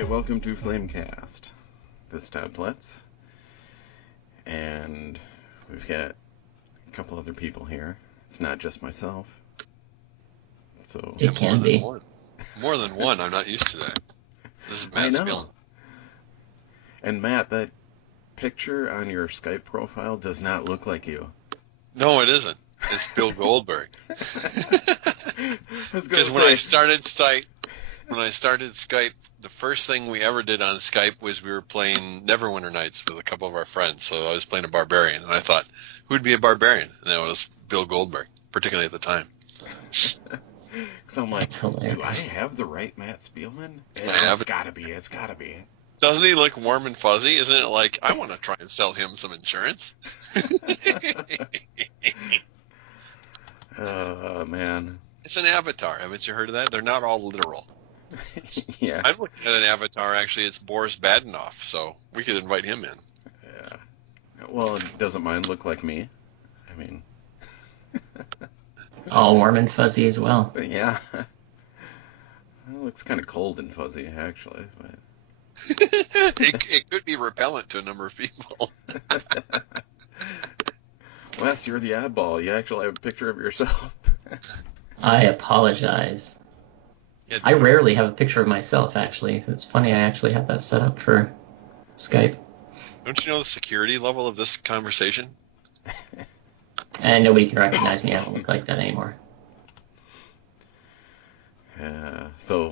Alright, welcome to Flamecast. This is Todd Pletz. And we've got a couple other people here. It's not just myself. So It can be. More than one. I'm not used to that. This is Matt Spielman. And Matt, that picture on your Skype profile does not look like you. No, it isn't. It's Bill Goldberg. Because when I started Skype, the first thing we ever did on Skype was we were playing Neverwinter Nights with a couple of our friends. So I was playing a barbarian, and I thought, who'd be a barbarian? And that was Bill Goldberg, particularly at the time. So I'm like, do I have the right Matt Spielman? It's gotta be. Doesn't he look warm and fuzzy? Isn't it like, I want to try and sell him some insurance? Oh, man. It's an avatar. Haven't you heard of that? They're not all literal. Yeah. I've looked at an avatar, actually. It's Boris Badenoff, so we could invite him in. Yeah. Well, doesn't mine look like me? I mean... All warm and fuzzy as well. But yeah. It looks kind of cold and fuzzy, actually. But... it could be repellent to a number of people. Wes, you're the oddball. You actually have a picture of yourself. I apologize. Yeah, I rarely have a picture of myself, actually. It's funny, I actually have that set up for Skype. Don't you know the security level of this conversation? And nobody can recognize me. I don't look like that anymore. The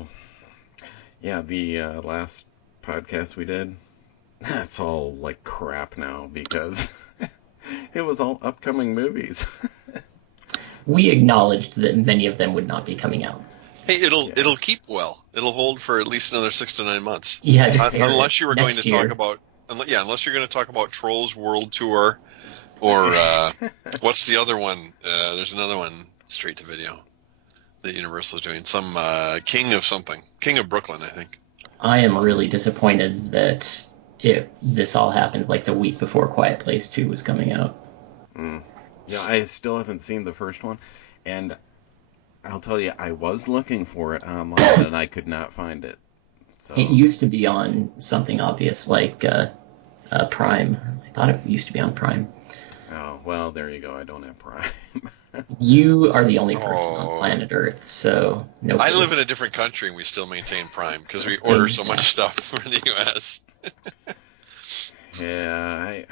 last podcast we did, that's all like crap now because it was all upcoming movies. We acknowledged that many of them would not be coming out. Hey, it'll keep well. It'll hold for at least another 6 to 9 months. Yeah, unless you were going to talk about, unless you're going to talk about Trolls World Tour, or what's the other one? There's another one straight to video that Universal's doing. Some King of something, King of Brooklyn, I think. I am really disappointed that this all happened like the week before Quiet Place 2 was coming out. Yeah, I still haven't seen the first one, and I'll tell you, I was looking for it online and I could not find it. So. It used to be on something obvious like Prime. I thought it used to be on Prime. Oh, well, there you go. I don't have Prime. You are the only person on planet Earth, so nobody... I live in a different country and we still maintain Prime because we order so much stuff from the U.S. Yeah,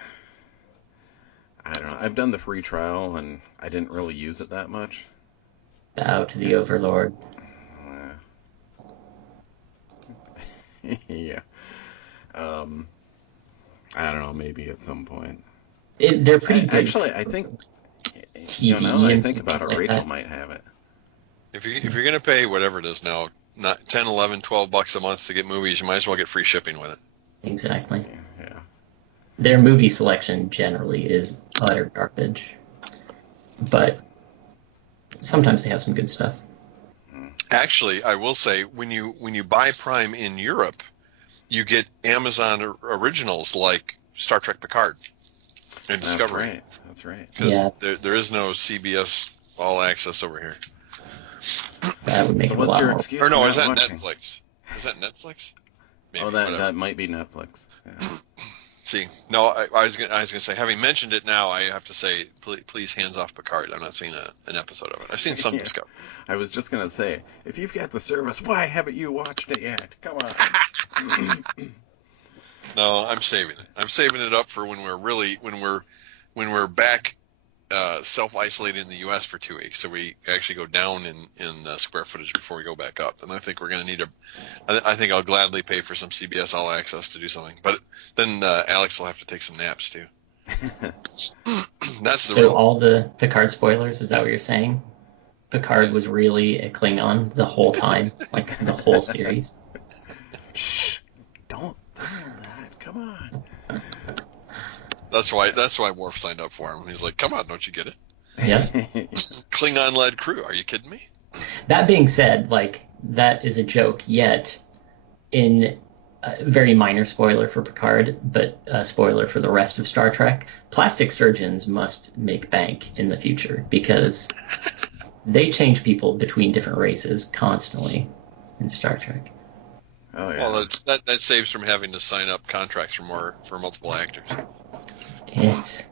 I don't know. I've done the free trial and I didn't really use it that much. Bow to the Overlord. Yeah. I don't know. Maybe at some point. They're pretty good. Actually, I think. TV now that I think and about it, like Rachel that. might have it. If you're going to pay whatever it is now, not 10, 11, 12 bucks a month to get movies, you might as well get free shipping with it. Exactly. Yeah. Their movie selection generally is utter garbage, but sometimes they have some good stuff. Actually, I will say when you buy Prime in Europe, you get Amazon originals like Star Trek Picard and Discovery. That's right. Because there is no CBS All Access over here. That would make it a what's lot your more. excuse? Or no, for is not that watching? Netflix? Is that Netflix? Maybe, Oh, that might be Netflix. Yeah. See, no, I was gonna say, having mentioned it now, I have to say, please hands off Picard. I'm not seeing an episode of it. I've seen some Yeah. Discovery. I was just gonna say, if you've got the service, why haven't you watched it yet? Come on. No, I'm saving it. I'm saving it up for when we're back self-isolated in the U.S. for 2 weeks, so we actually go down in square footage before we go back up. And I think we're going to need I think I'll gladly pay for some CBS All Access to do something. But then Alex will have to take some naps too. That's the So rule. all the Picard spoilers, is that what you're saying? Picard was really a Klingon the whole time, like the whole series? Shh! Don't tell that. Come on. That's why Worf signed up for him. He's like, come on, don't you get it? Yeah. Klingon-led crew. Are you kidding me? That being said, like, that is a joke, yet in a very minor spoiler for Picard, but a spoiler for the rest of Star Trek, plastic surgeons must make bank in the future because they change people between different races constantly in Star Trek. Oh Well, yeah. that saves from having to sign up contracts for multiple actors. It's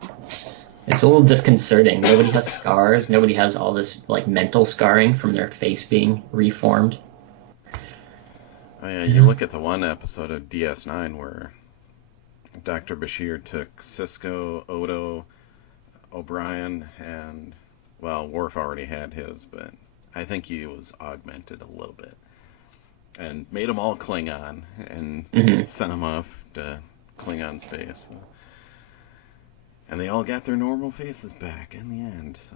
it's a little disconcerting. Nobody has scars. Nobody has all this like mental scarring from their face being reformed. Oh yeah. You Yeah. look at the one episode of DS9 where Dr. Bashir took Cisco, Odo, O'Brien, and well, Worf already had his, but I think he was augmented a little bit and made them all Klingon and Hmm. sent them off to Klingon space. And they all got their normal faces back in the end. So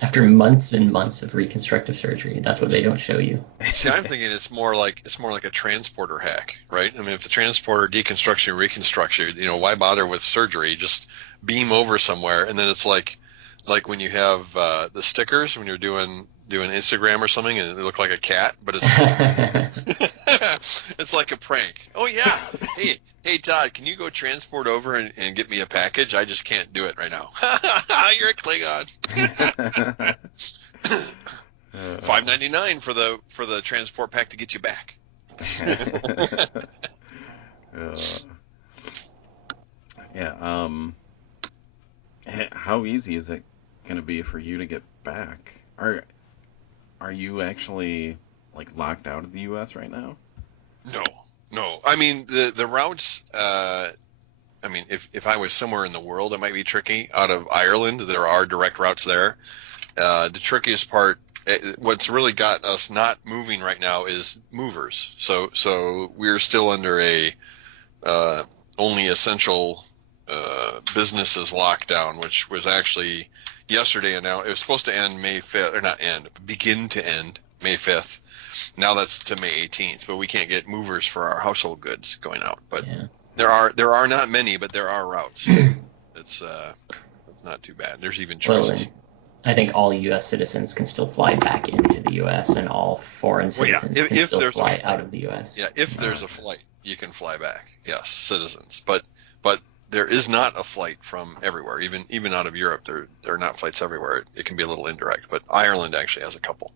After months and months of reconstructive surgery, that's what they don't show you. See, I'm thinking it's more like a transporter hack, right? I mean, if the transporter deconstruction, reconstruction, why bother with surgery? Just beam over somewhere, and then it's like when you have the stickers when you're doing Instagram or something, and they look like a cat, but it's it's like a prank. Oh yeah, hey Todd, can you go transport over and get me a package? I just can't do it right now. You're a Klingon. $5.99 for the transport pack to get you back. uh, yeah. How easy is it going to be for you to get back? Are you actually like locked out of the U.S. right now? No, no. I mean the routes. I mean, if I was somewhere in the world, it might be tricky. Out of Ireland, there are direct routes there. The trickiest part, what's really got us not moving right now, is movers. So we're still under a only essential businesses lockdown, which was actually yesterday, and now it was supposed to end May 5th, or not end, begin to end May 5th. Now that's to May 18th, but we can't get movers for our household goods going out. But Yeah. there are not many, but there are routes. It's not too bad. There's even Well, choices. I think all U.S. citizens can still fly back into the U.S. and all foreign Well, yeah, citizens can if still there's a fly flight. out of the U.S. Yeah, if there's a flight, you can fly back. Yes, citizens. But there is not a flight from everywhere. Even out of Europe, there are not flights everywhere. It can be a little indirect, but Ireland actually has a couple.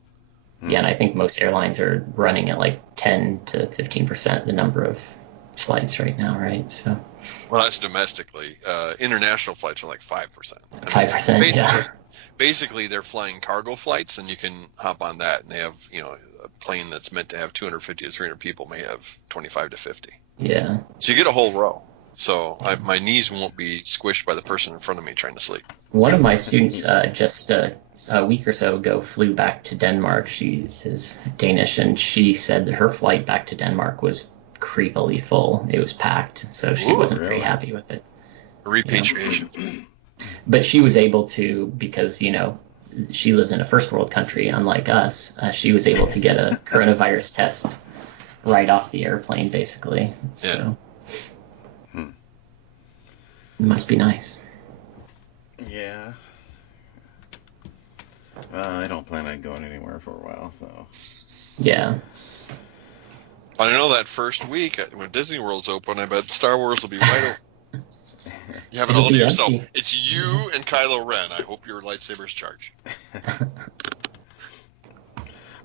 Yeah, and I think most airlines are running at like 10 to 15% the number of flights right now, right? So Well, that's domestically. International flights are like 5%. I mean, 5%, yeah. Basically, they're flying cargo flights, and you can hop on that, and they have, a plane that's meant to have 250 to 300 people may have 25 to 50. Yeah. So you get a whole row. So my knees won't be squished by the person in front of me trying to sleep. One of my students just a week or so ago flew back to Denmark. She is Danish, and she said that her flight back to Denmark was creepily full. It was packed, so she Ooh, wasn't very really? happy with it. Repatriation. But she was able to, because, she lives in a first world country, unlike us, she was able to get a coronavirus test right off the airplane, basically. So it must be nice. Yeah. I don't plan on going anywhere for a while, so. Yeah. I know that first week when Disney World's open, I bet Star Wars will be wide open. You have it It'll all to be yourself. empty. It's you and Kylo Ren. I hope your lightsabers charge.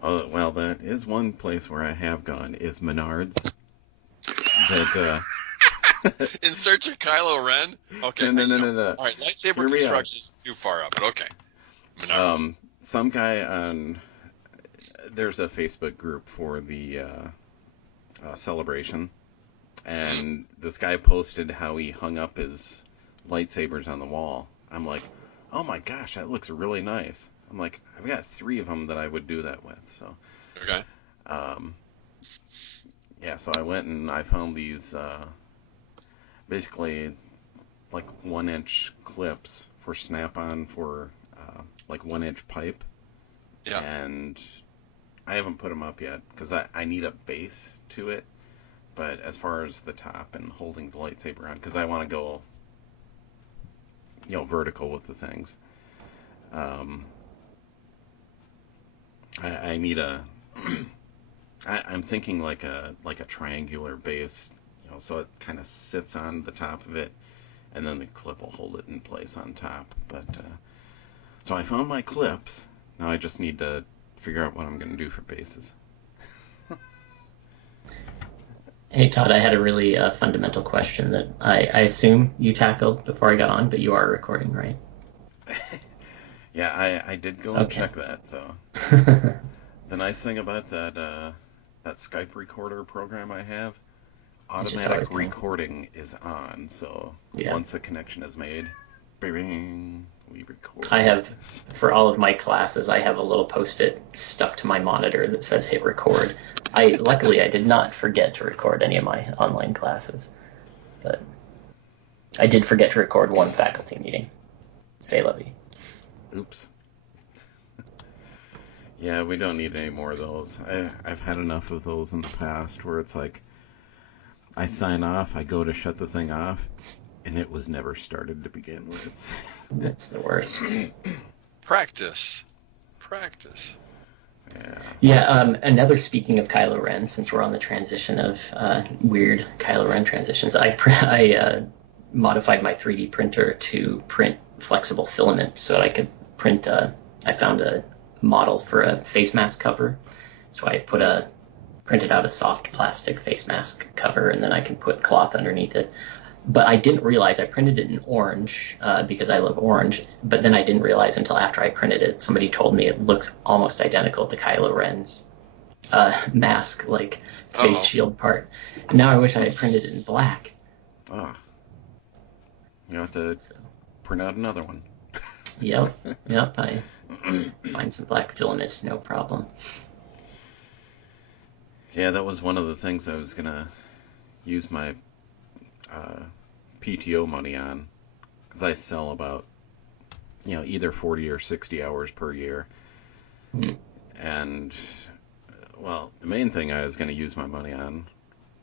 Oh, well, that is one place where I have gone, is Menards. That, In search of Kylo Ren? Okay. No. All right, lightsaber Hear me out. construction is too far up, but okay. Menards. Some guy on, there's a Facebook group for the celebration, and this guy posted how he hung up his lightsabers on the wall. I'm like, oh my gosh, that looks really nice. I'm like, I've got 3 of them that I would do that with. So, Okay. yeah, so I went and I found these basically like 1-inch clips for snap-on for like 1-inch pipe. Yeah. And I haven't put them up yet because I need a base to it. But as far as the top and holding the lightsaber on, because I want to go, vertical with the things. I need a. I'm thinking like a triangular base, so it kind of sits on the top of it, and then the clip will hold it in place on top. But so I found my clips. Now I just need to figure out what I'm going to do for bases. Hey Todd, I had a really fundamental question that I assume you tackled before I got on, but you are recording, right? Yeah, I did go and Okay. check that. So the nice thing about that Skype recorder program I have, It's just always automatic going. recording is on. So Yeah. once a connection is made, bing, we record I have, this. for all of my classes, I have a little post-it stuck to my monitor that says hit record. Luckily I did not forget to record any of my online classes, but I did forget to record one faculty meeting. Say la vie. Oops. Yeah, we don't need any more of those. I've had enough of those in the past where it's like I sign off, I go to shut the thing off, and it was never started to begin with. That's the worst. Practice. Practice. Yeah. Yeah, another speaking of Kylo Ren, since we're on the transition of weird Kylo Ren transitions, I modified my 3D printer to print flexible filament so that I could print. I found a model for a face mask cover, so I printed out a soft plastic face mask cover, and then I can put cloth underneath it. But I didn't realize I printed it in orange because I love orange. But then I didn't realize until after I printed it, somebody told me it looks almost identical to Kylo Ren's mask, like face Uh-oh. shield part. And now I wish I had printed it in black. Ah, you have to So, print out another one. yep, yep. I find some black filament, no problem. Yeah, that was one of the things I was gonna use my PTO money on, because I sell about either 40 or 60 hours per year, Hmm. and well, the main thing I was gonna use my money on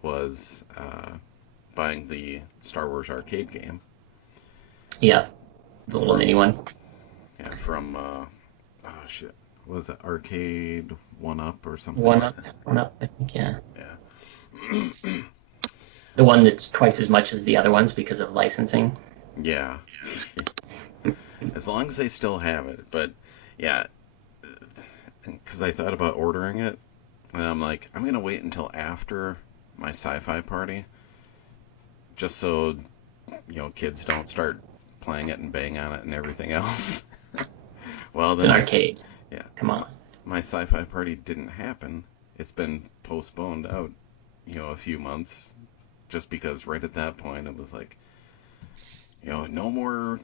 was buying the Star Wars arcade game. Yeah, the little mini From one. yeah from oh shit, was it Arcade One Up or something One like up, that? one up. I think yeah. Yeah. The one that's twice as much as the other ones because of licensing. Yeah. As long as they still have it. But yeah, because I thought about ordering it, and I'm like, I'm gonna wait until after my sci-fi party, just so kids don't start playing it and bang on it and everything else. Well, It's then an my arcade. yeah Come on. my sci-fi party didn't happen. It's been postponed out, a few months, just because right at that point it was like, no more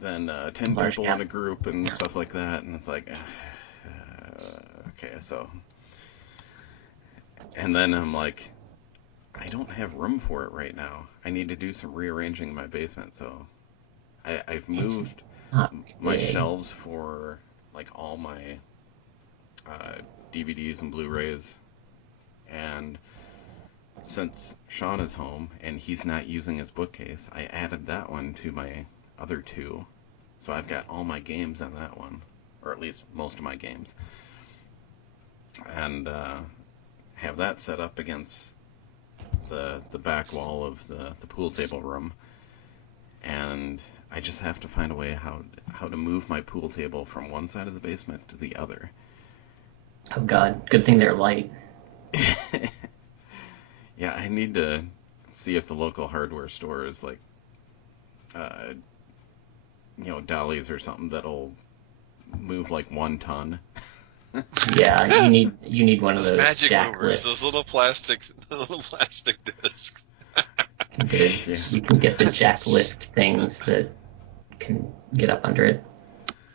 than 10 Large people in cap. a group and stuff like that, and it's like, okay, so, and then I'm like, I don't have room for it right now. I need to do some rearranging in my basement, so I've It's moved not my big. shelves for like all my uh, DVDs and Blu-rays, and since Sean is home and he's not using his bookcase, I added that one to my other two. So I've got all my games on that one, or at least most of my games, and have that set up against the back wall of the pool table room. And I just have to find a way how to move my pool table from one side of the basement to the other. Oh God, good thing they're light. Yeah, I need to see if the local hardware store is like, uh, dollies or something that'll move like 1 ton. Yeah, you need one of Those those magic jack movers, lift. those little plastic, little plastic discs. Good. Yeah. You can get the jack lift things that can get up under it.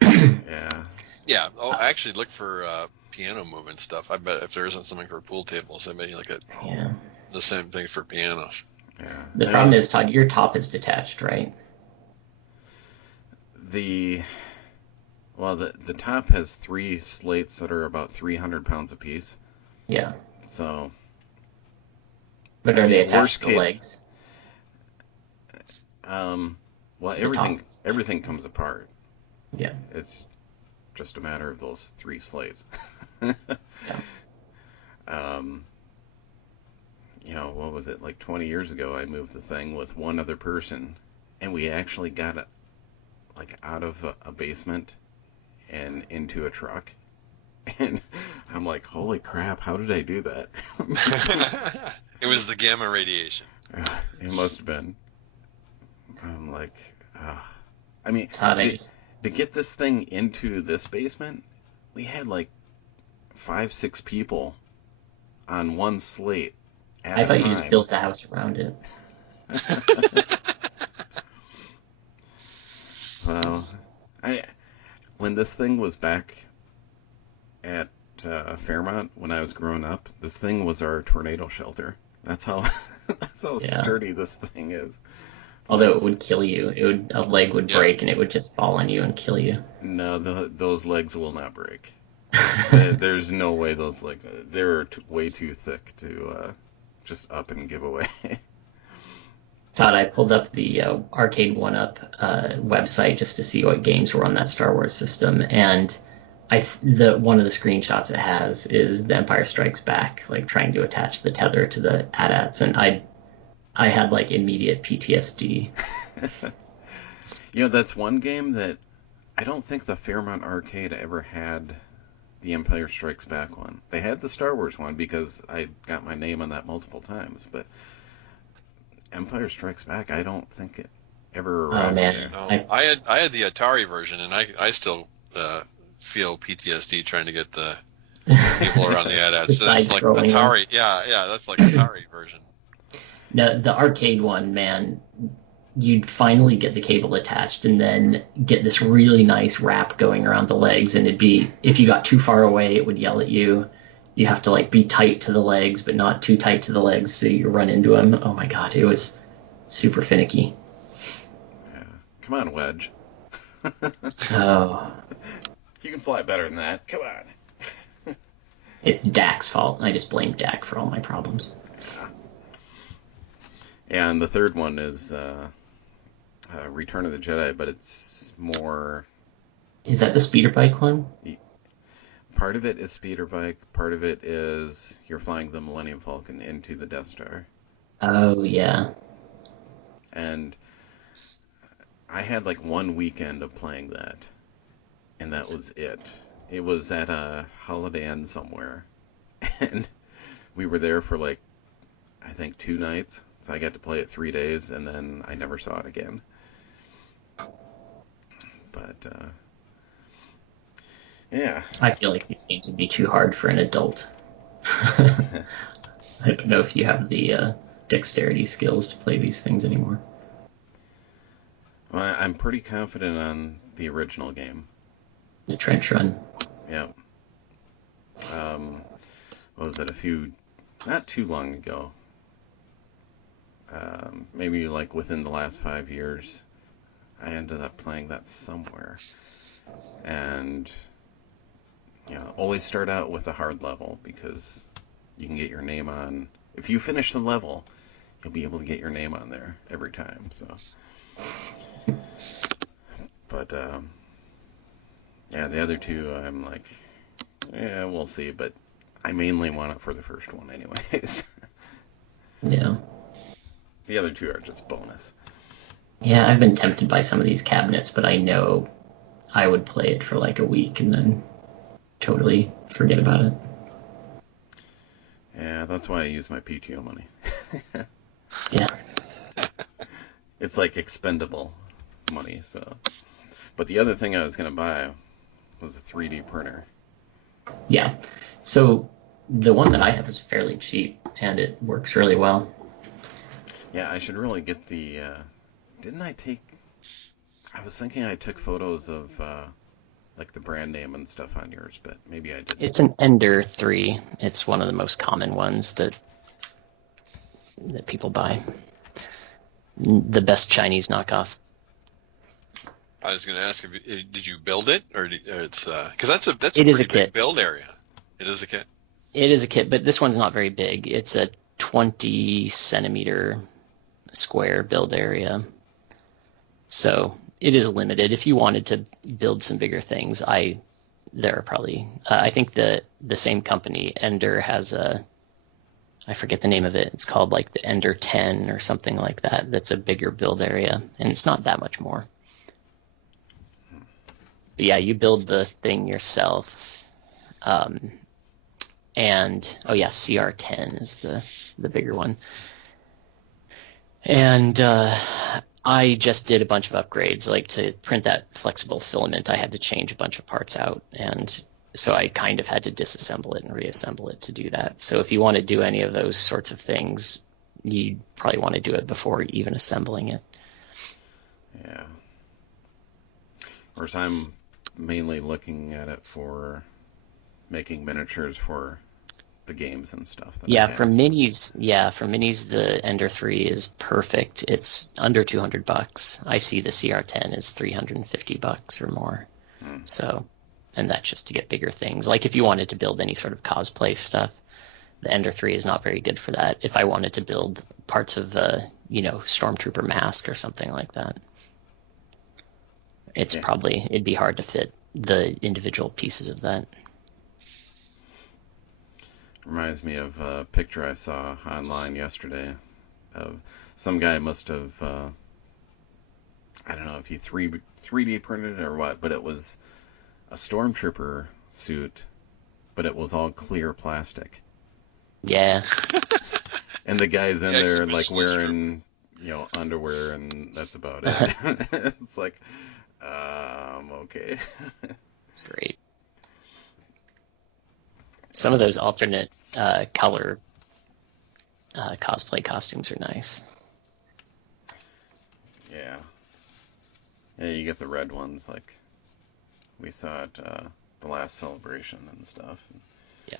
Yeah. Yeah. Oh, actually, look for piano movement stuff. I bet if there isn't something for pool tables, I bet you look at Yeah. the same thing for pianos. Yeah. The I problem mean, is, Todd, your top is detached, right? the the top has three slates that are about 300 pounds apiece. Yeah. So, But I are they mean, attached worst to the case, legs? well, The top. everything comes apart. Yeah. It's just a matter of those three slates. Yeah. um, what was it, like 20 years ago? I moved the thing with one other person, and we actually got it like out of a basement and into a truck. And I'm like, holy crap, how did I do that? It was the gamma radiation. It must have been. I'm like, I mean, Todd, to get this thing into this basement, we had like 5-6 people on one slate at I a thought you just time. built the house around it. Well, when this thing was back at Fairmont when I was growing up, this thing was our tornado shelter. That's how Yeah. sturdy this thing is. Although it would kill you. A leg would Yeah. break and it would just fall on you and kill you. No, those legs will not break. There's no way those legs. They're way too thick to just up and give away. Todd, I pulled up the Arcade 1-Up website just to see what games were on that Star Wars system, and one of the screenshots it has is The Empire Strikes Back, like trying to attach the tether to the AT-ATs, and I had like immediate PTSD. That's one game that I don't think the Fairmont Arcade ever had the Empire Strikes Back one. They had the Star Wars one because I got my name on that multiple times, but Empire Strikes Back, I don't think it ever arrived there. No, I had the Atari version, and I still feel PTSD trying to get the people around the AT-ATs. That's like Atari. Yeah, that's like Atari version. No, the arcade one, man, you'd finally get the cable attached and then get this really nice wrap going around the legs, and it'd be, if you got too far away, it would yell at you. You have to like be tight to the legs, but not too tight to the legs so you run into them. Oh my god, it was super finicky. Yeah. Come on, Wedge. Oh. You can fly better than that. Come on. It's Dak's fault. I just blame Dak for all my problems. Yeah, and the third one is Return of the Jedi, but it's more... Is that the speeder bike one? Part of it is speeder bike, part of it is you're flying the Millennium Falcon into the Death Star. Oh, yeah. And I had like one weekend of playing that, and that was it. It was at a Holiday Inn somewhere, and we were there for like, I think 2 nights, so I got to play it 3 days, and then I never saw it again. But, yeah. I feel like these games would be too hard for an adult. I don't know if you have the dexterity skills to play these things anymore. Well, I'm pretty confident on the original game. The trench run. Yeah. What was it? Not too long ago. Maybe like within the last 5 years, I ended up playing that somewhere. And, always start out with a hard level because you can get your name on. If you finish the level, you'll be able to get your name on there every time. So, but the other two, I'm like, yeah, we'll see. But I mainly want it for the first one, anyways. Yeah. The other two are just bonus. Yeah, I've been tempted by some of these cabinets, but I know I would play it for like a week and then totally forget about it. Yeah, that's why I use my PTO money. Yeah. It's like expendable money, so. But the other thing I was going to buy was a 3D printer. Yeah. So the one that I have is fairly cheap, and it works really well. Yeah, I should really get the... I was thinking I took photos of like the brand name and stuff on yours, but maybe I didn't. It's an Ender 3. It's one of the most common ones that people buy. The best Chinese knockoff. I was going to ask, did you build it, or it's because that's a It is pretty a kit. big build area. It is a kit. It is a kit, but this one's not very big. It's a 20 centimeter square build area. So it is limited. If you wanted to build some bigger things, there are probably, I think the same company, Ender, has I forget the name of it. It's called like the Ender 10 or something like that. That's a bigger build area, and it's not that much more. But yeah, you build the thing yourself. and CR10 is the bigger one. And I just did a bunch of upgrades, like to print that flexible filament. I had to change a bunch of parts out, and so I kind of had to disassemble it and reassemble it to do that. So if you want to do any of those sorts of things, you probably want to do it before even assembling it. Yeah. Of course, I'm mainly looking at it for making miniatures for the games and stuff. For minis, the Ender 3 is perfect. It's under $200. I see the CR10 is $350 or more. So, and that's just to get bigger things. Like if you wanted to build any sort of cosplay stuff, the Ender 3 is not very good for that. If I wanted to build parts of the, Stormtrooper mask or something like that, it'd be hard to fit the individual pieces of that. Reminds me of a picture I saw online yesterday of some guy must have, I don't know if he 3D printed it or what, but it was a Stormtrooper suit, but it was all clear plastic. Yeah. And the guy's in there like wearing, underwear, and that's about it. It's like, okay. It's great. Some of those alternate color cosplay costumes are nice. Yeah. Yeah, you get the red ones like we saw at the last celebration and stuff. Yeah.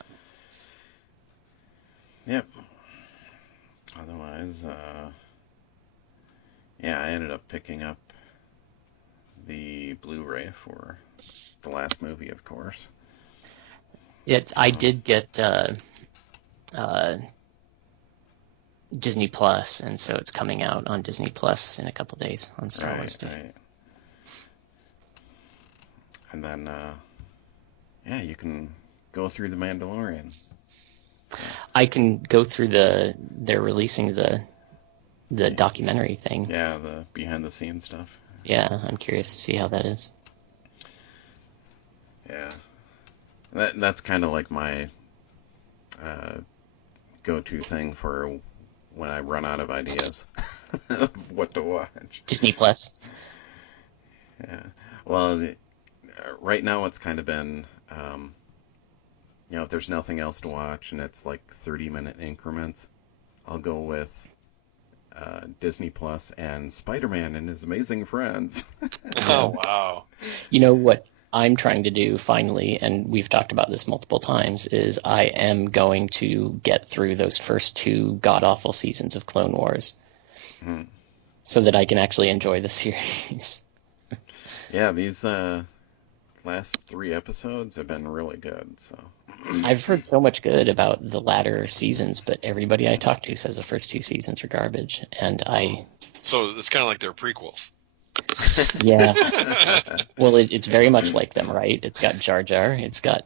Yep. Otherwise, I ended up picking up the Blu-ray for the last movie, of course. I did get Disney Plus, and so it's coming out on Disney Plus in a couple days on Star Wars Day. Right. And then, you can go through The Mandalorian. I can go through they're releasing the documentary thing. Yeah, the behind-the-scenes stuff. Yeah, I'm curious to see how that is. Yeah. That's kind of like my go-to thing for when I run out of ideas of what to watch. Disney Plus? Yeah. Well, right now it's kind of been, if there's nothing else to watch and it's like 30-minute increments, I'll go with Disney Plus and Spider-Man and His Amazing Friends. Oh, wow. You know what I'm trying to do finally, and we've talked about this multiple times, is I am going to get through those first 2 god-awful seasons of Clone Wars so that I can actually enjoy the series. Yeah, these last 3 episodes have been really good. So I've heard so much good about the latter seasons, but everybody I talk to says the first 2 seasons are garbage, and So it's kind of like their prequels. Yeah. Well, it's very much like them, right? It's got Jar Jar. It's got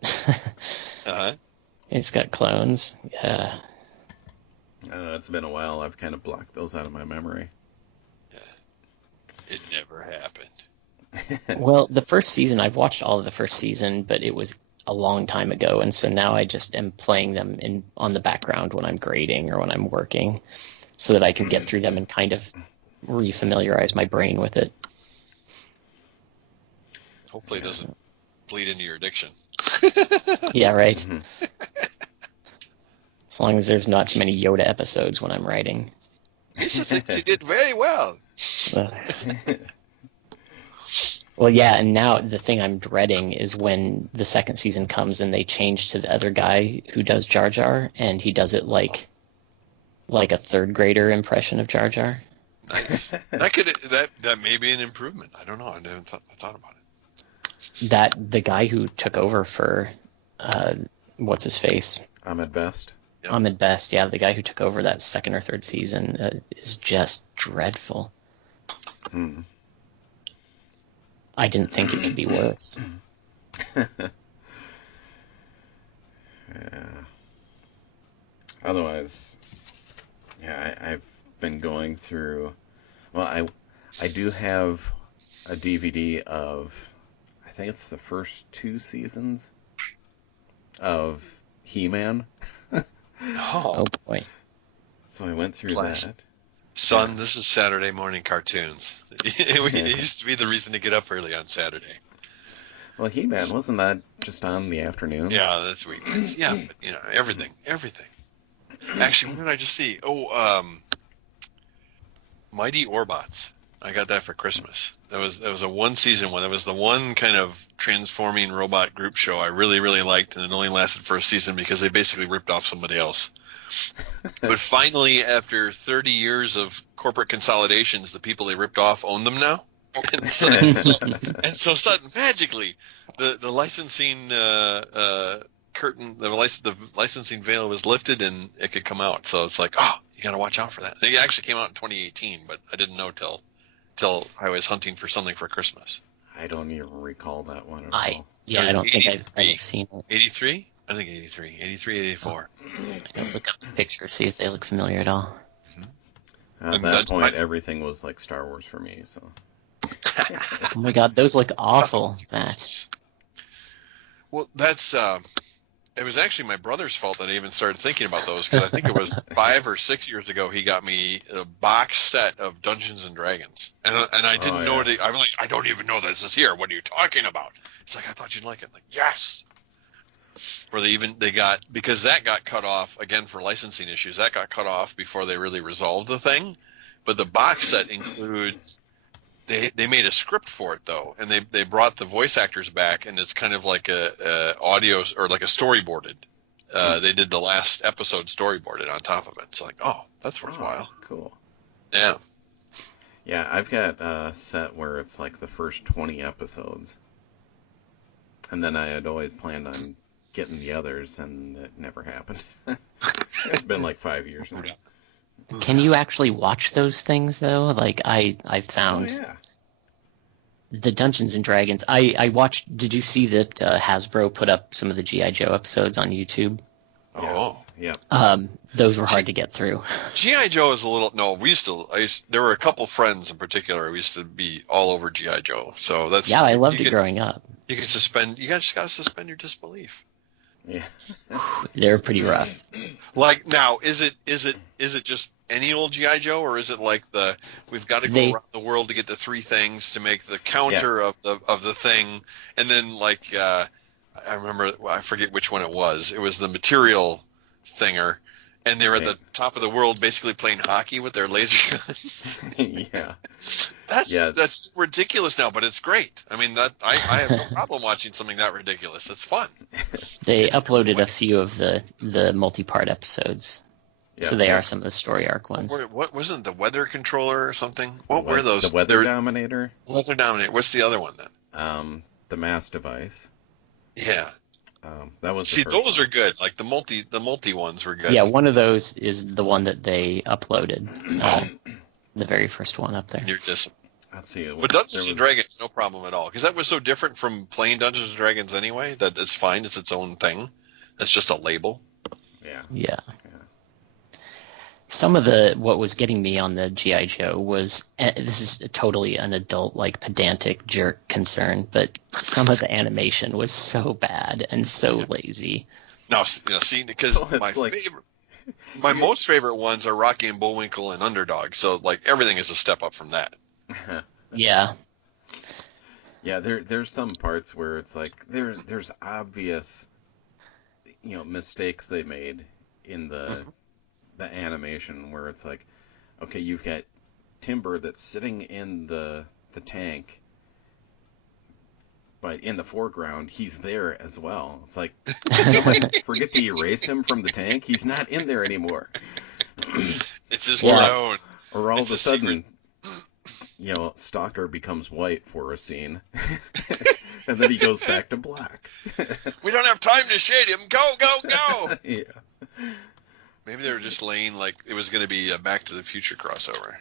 It's got clones. Yeah. It's been a while. I've kind of blocked those out of my memory. Yeah. It never happened. Well, the first season, I've watched all of the first season, but it was a long time ago, and so now I just am playing them on the background when I'm grading or when I'm working, so that I can get through them and kind of refamiliarize my brain with it. Hopefully it doesn't bleed into your addiction. Yeah, right. As long as there's not too many Yoda episodes when I'm writing. Lisa thinks he did very well. Well, yeah, and now the thing I'm dreading is when the second season comes and they change to the other guy who does Jar Jar, and he does it like a third grader impression of Jar Jar. Nice. That may be an improvement. I don't know. I haven't thought about it. That the guy who took over for what's his face? Ahmed Best. Yep. Ahmed Best, yeah, the guy who took over that second or third season is just dreadful. I didn't think it could be worse. Yeah. Otherwise, I've been going through. Well, I do have a DVD of, I think it's the first 2 seasons of He-Man. Oh boy. So I went through Classic. that. Son, this is Saturday morning cartoons. It used to be the reason to get up early on Saturday. Well, He-Man, wasn't that just on in the afternoon? Yeah, that's weekends. Yeah, but everything. Actually, what did I just see? Oh, Mighty Orbots. I got that for Christmas. That was a one season one. That was the one kind of transforming robot group show I really, really liked, and it only lasted for a season because they basically ripped off somebody else. But finally, after 30 years of corporate consolidations, the people they ripped off own them now. And so suddenly, magically, the licensing curtain, the licensing veil was lifted, and it could come out. So it's like, oh, you got to watch out for that. It actually came out in 2018, but I didn't know till I was hunting for something for Christmas. I don't even recall that one at all. I don't think I've ever seen it. 83? I think 83. 83, 84. I gotta look up the pictures, see if they look familiar at all. At that point, everything was like Star Wars for me. So. Oh my god, those look awful, Matt. Well, that's it was actually my brother's fault that I even started thinking about those, because I think it was 5 or 6 years ago he got me a box set of Dungeons and Dragons, and I didn't know it. I'm like, I don't even know this is here. What are you talking about? It's like, I thought you'd like it. I'm like, yes. Or they got, because that got cut off again for licensing issues. That got cut off before they really resolved the thing. But the box set includes. They made a script for it though, and they brought the voice actors back, and it's kind of like a audio or like a storyboarded. They did the last episode storyboarded on top of it. It's like, oh, that's worthwhile. Cool. Yeah. Yeah, I've got a set where it's like the first 20 episodes, and then I had always planned on getting the others, and it never happened. It's been like 5 years now. Can you actually watch those things though? Like I found the Dungeons and Dragons. I watched. Did you see that Hasbro put up some of the G.I. Joe episodes on YouTube? Oh, yeah. Those were hard to get through. G.I. Joe is a little. No, there were a couple friends in particular who used to be all over G.I. Joe. So that's. Yeah, I loved it growing up. You could suspend. You just gotta suspend your disbelief. Yeah. They're pretty rough. Like now, is it just any old G.I. Joe, or is it like we've got to go around the world to get the 3 things to make the counter of the thing, and then like I remember, I forget which one it was. It was the material thinger, and they were at the top of the world basically playing hockey with their laser guns. Yeah. That's ridiculous now, but it's great. I mean, I have no problem watching something that ridiculous. It's fun. They uploaded a few of the multi-part episodes, so they are some of the story arc ones. What wasn't the weather controller or something? What were those? The weather dominator. Weather dominator. What's the other one then? The mass device. Yeah. That was. See, those are good. Like the multi ones were good. Yeah, one of those is the one that they uploaded. The very first one up there. Let's see. But Dungeons and Dragons, no problem at all, because that was so different from playing Dungeons and Dragons anyway that it's fine. It's its own thing. That's just a label. Yeah. Some of what was getting me on the G.I. Joe was, this is totally an adult, like, pedantic jerk concern, but some of the animation was so bad and so lazy. No, see, because my most favorite ones are Rocky and Bullwinkle and Underdog, so like everything is a step up from that. Yeah. Yeah, there's some parts where it's like there's obvious mistakes they made in the animation, where it's like, okay, you've got Timber that's sitting in the tank, but in the foreground he's there as well. It's like, did somebody forget to erase him from the tank? He's not in there anymore. It's his own. Or all of a sudden, Stalker becomes white for a scene, and then he goes back to black. We don't have time to shade him. Go. Yeah. Maybe they were just laying like it was going to be a Back to the Future crossover.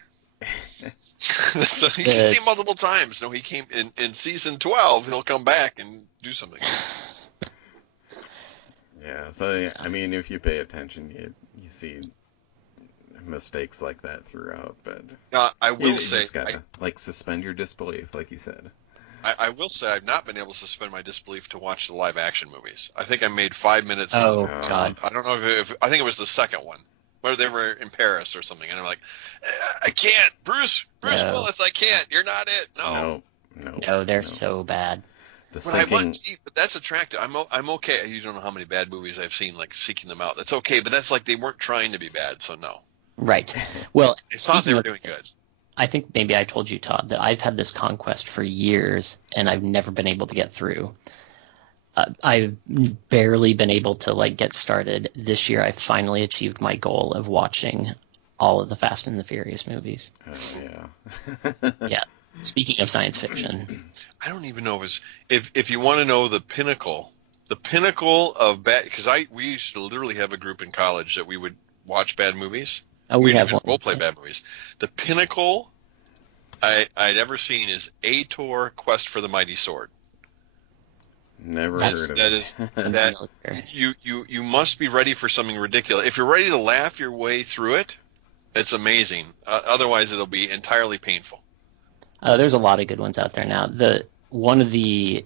So he can see multiple times. No, he came in season 12. He'll come back and do something. Yeah. So I mean, if you pay attention, you see mistakes like that throughout. But I will say, just gotta, suspend your disbelief, like you said. I will say I've not been able to suspend my disbelief to watch the live action movies. I think I made 5 minutes. Oh, God. I don't know if I think it was the second one where they were in Paris or something, and I'm like, I can't, Bruce No. Willis, I can't. You're not it. No. No, they're so bad. But that's attractive. I'm okay. You don't know how many bad movies I've seen, like seeking them out. That's okay, but that's like they weren't trying to be bad, so no. Right. Well, I thought they were doing good. I think maybe I told you, Todd, that I've had this conquest for years, and I've never been able to get through. I've barely been able to like get started. This year, I finally achieved my goal of watching all of the Fast and the Furious movies. Oh, yeah. Yeah. Speaking of science fiction, I don't even know if you want to know the pinnacle of bad, because we used to literally have a group in college that we would watch bad movies. Oh, we have even one. role play bad movies. The pinnacle I'd ever seen is Ator: Quest for the Mighty Sword. Never heard of it. You must be ready for something ridiculous. If you're ready to laugh your way through it, it's amazing. Otherwise, it'll be entirely painful. There's a lot of good ones out there now. One of the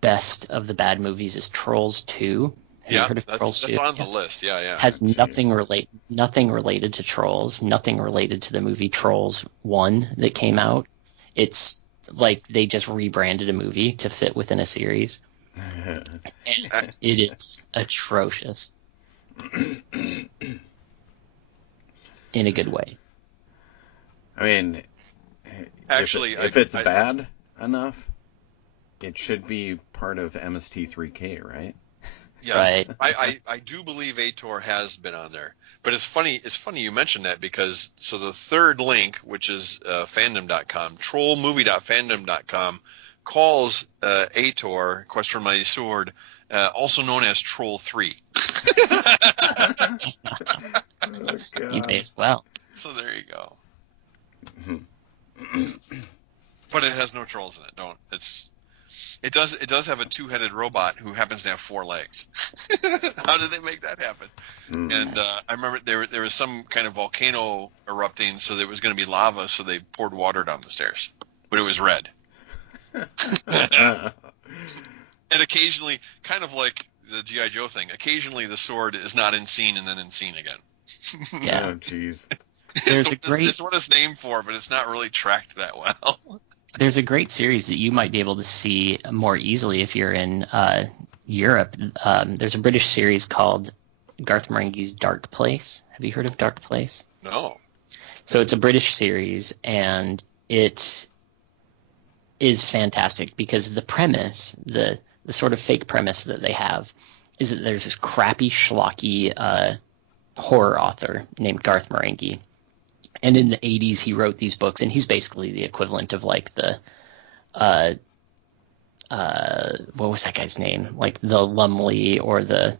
best of the bad movies is Trolls 2. Have you heard of Trolls 2? That's on the list. Yeah. Has nothing related to Trolls, nothing related to the movie Trolls 1 that came out. It's like they just rebranded a movie to fit within a series. And it is atrocious. In a good way. I mean, actually, if it's bad enough, it should be part of MST3K, right? Yes, right. I do believe Ator has been on there, but it's funny you mentioned that, because so the third link, which is fandom.com, trollmovie.fandom.com, calls Ator: Quest for Mighty Sword, also known as Troll 3. Oh, God. You may as well. So there you go. But it has no trolls in it. It does have a two-headed robot who happens to have 4 legs. How did they make that happen? And I remember there was some kind of volcano erupting, so there was going to be lava, so they poured water down the stairs, but it was red. And occasionally, kind of like the G.I. Joe thing, occasionally the sword is not in scene and then in scene again. Yeah. Oh, jeez. It's what it's named for, but it's not really tracked that well. There's a great series that you might be able to see more easily if you're in Europe. There's a British series called Garth Marenghi's Dark Place. Have you heard of Dark Place? No. So it's a British series, and it is fantastic because the premise, the sort of fake premise that they have, is that there's this crappy, schlocky horror author named Garth Marenghi. And in the 80s, he wrote these books, and he's basically the equivalent of like the, what was that guy's name? Like the Lumley or a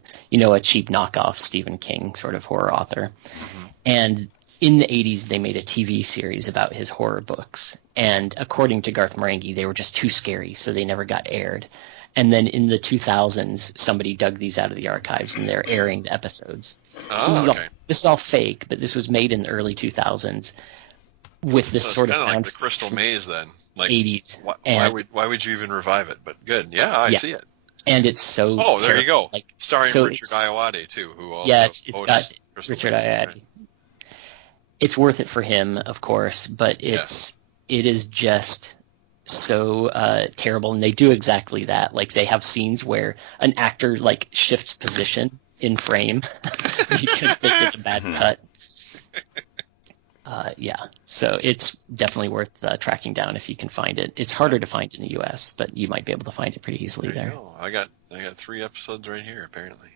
cheap knockoff Stephen King sort of horror author. Mm-hmm. And in the 80s, they made a TV series about his horror books. And according to Garth Marenghi, they were just too scary, so they never got aired. And then in the 2000s, somebody dug these out of the archives, and they're airing the episodes. So this is all fake, but this was made in the early 2000s with this sort of kind of like the Crystal Maze then, like 80s. Why would you even revive it? But good, I see it. And it's so there you go, like, starring Richard Ayoade too, who also it's got Richard Ayoade. Right? It's worth it for him, of course, but it is just so terrible, and they do exactly that. Like they have scenes where an actor like shifts position in frame because they did a bad cut. So it's definitely worth tracking down if you can find it. It's harder to find in the U.S., but you might be able to find it pretty easily there. I got 3 episodes right here apparently.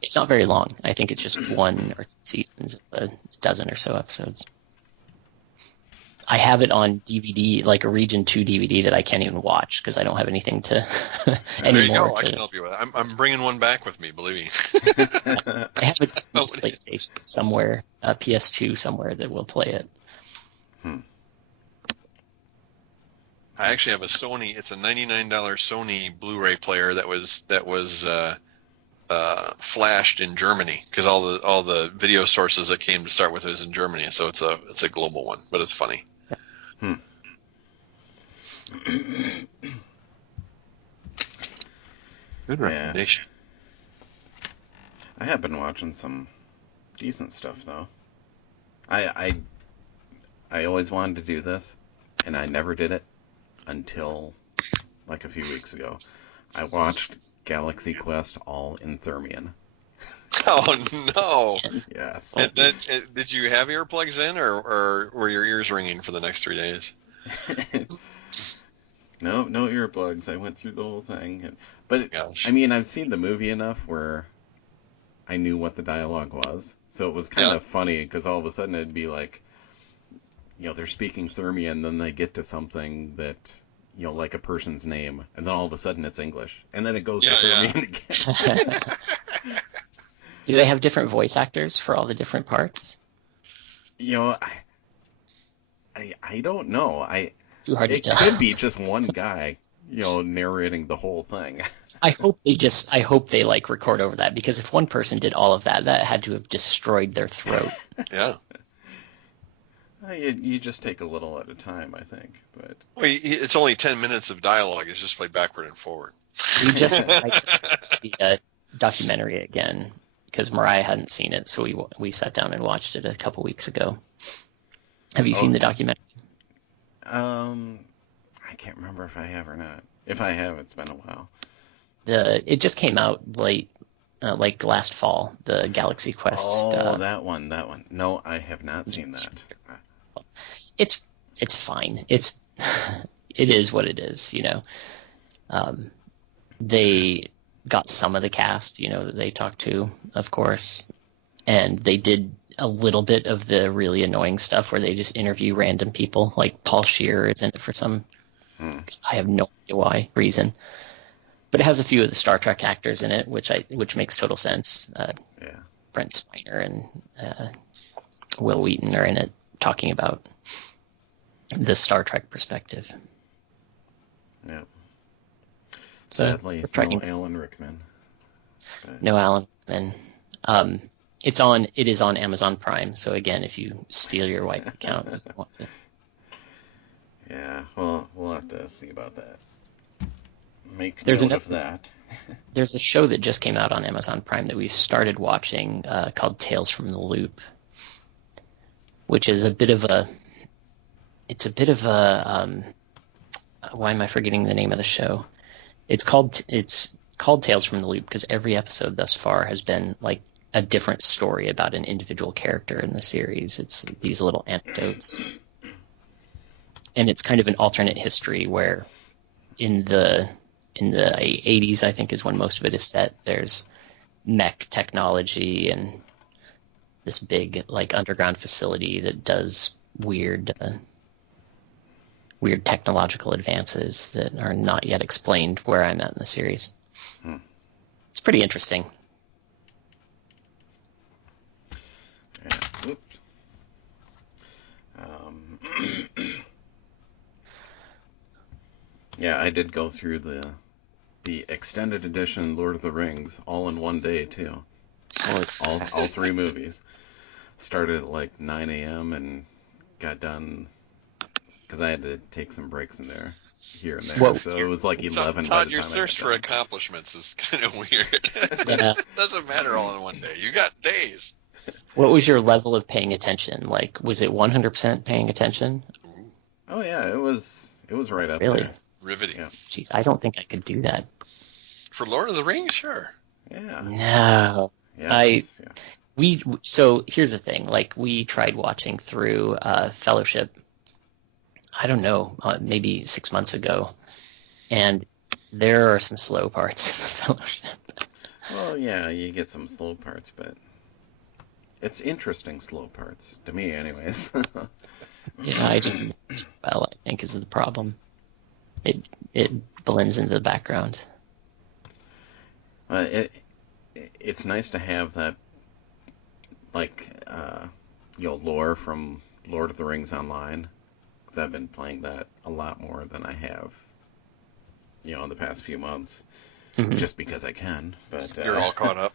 It's not very long. I think it's just 1 or 2 seasons, a dozen or so episodes. I have it on DVD, like a Region 2 DVD that I can't even watch because I don't have anything to anymore. There you go. I can help you with it. I'm bringing one back with me, believe me. I have a PlayStation somewhere, a PS2 somewhere that will play it. I actually have a Sony. It's a $99 Sony Blu-ray player that was flashed in Germany because all the video sources that came to start with is in Germany. So it's a global one, but it's funny. Good recommendation. I have been watching some decent stuff though. I always wanted to do this, and I never did it until like a few weeks ago. I watched Galaxy Quest all in Thermian. Oh no! Yes. Did you have earplugs in, or were your ears ringing for the next 3 days? No earplugs. I went through the whole thing. But, Gosh. I mean, I've seen the movie enough where I knew what the dialogue was. So it was kind of funny, because all of a sudden it'd be like, they're speaking Thermian, then they get to something that, like a person's name, and then all of a sudden it's English. And then it goes to Thermian again. Do they have different voice actors for all the different parts? I don't know. Too hard to tell. It could be just one guy, narrating the whole thing. I hope they like record over that, because if one person did all of that had to have destroyed their throat. Yeah. You just take a little at a time, I think. But it's only 10 minutes of dialogue. It's just played backward and forward. We just the documentary again, because Mariah hadn't seen it, so we sat down and watched it a couple weeks ago. Have you seen the documentary? I can't remember if I have or not. If I have, it's been a while. It just came out late, like last fall. The Galaxy Quest. Oh, that one. No, I have not seen that. It's fine. It is what it is. They got some of the cast, that they talked to, of course, and they did a little bit of the really annoying stuff where they just interview random people, like Paul Scheer is in it for some, I have no idea why, reason. But it has a few of the Star Trek actors in it, which makes total sense. Brent Spiner and Will Wheaton are in it, talking about the Star Trek perspective. Yeah. So sadly, no Alan Rickman. But... No Alan Rickman. It is on Amazon Prime, so again, if you steal your wife's account, you want to... Yeah, well, we'll have to see about that. Make There's note of that. There's a show that just came out on Amazon Prime that we started watching called Tales from the Loop, which is a bit of a... why am I forgetting the name of the show? It's called Tales from the Loop because every episode thus far has been like a different story about an individual character in the series. It's these little anecdotes. And it's kind of an alternate history where in the 80s, I think, is when most of it is set. There's mech technology and this big like underground facility that does weird technological advances that are not yet explained where I'm at in the series. It's pretty interesting. Yeah. Yeah, I did go through the extended edition Lord of the Rings all in one day too. All three movies. Started at like 9 a.m. and got done because I had to take some breaks in there, here and there. So it was like 11. Todd, your thirst for accomplishments is kind of weird. Yeah. It doesn't matter all in one day. You got days. What was your level of paying attention? Like, was it 100% paying attention? Oh yeah, it was right up Really? there. Riveting. Yeah. Jeez, I don't think I could do that. For Lord of the Rings, sure. Yeah. No. Yes. So here's the thing. Like, we tried watching through Fellowship, I don't know, maybe 6 months ago, and there are some slow parts in the Fellowship. Well, yeah, you get some slow parts, but it's interesting slow parts to me, anyways. Yeah, I think is the problem. It blends into the background. It's nice to have that, like, lore from Lord of the Rings Online, because I've been playing that a lot more than I have, in the past few months, just because I can. But you're all caught up.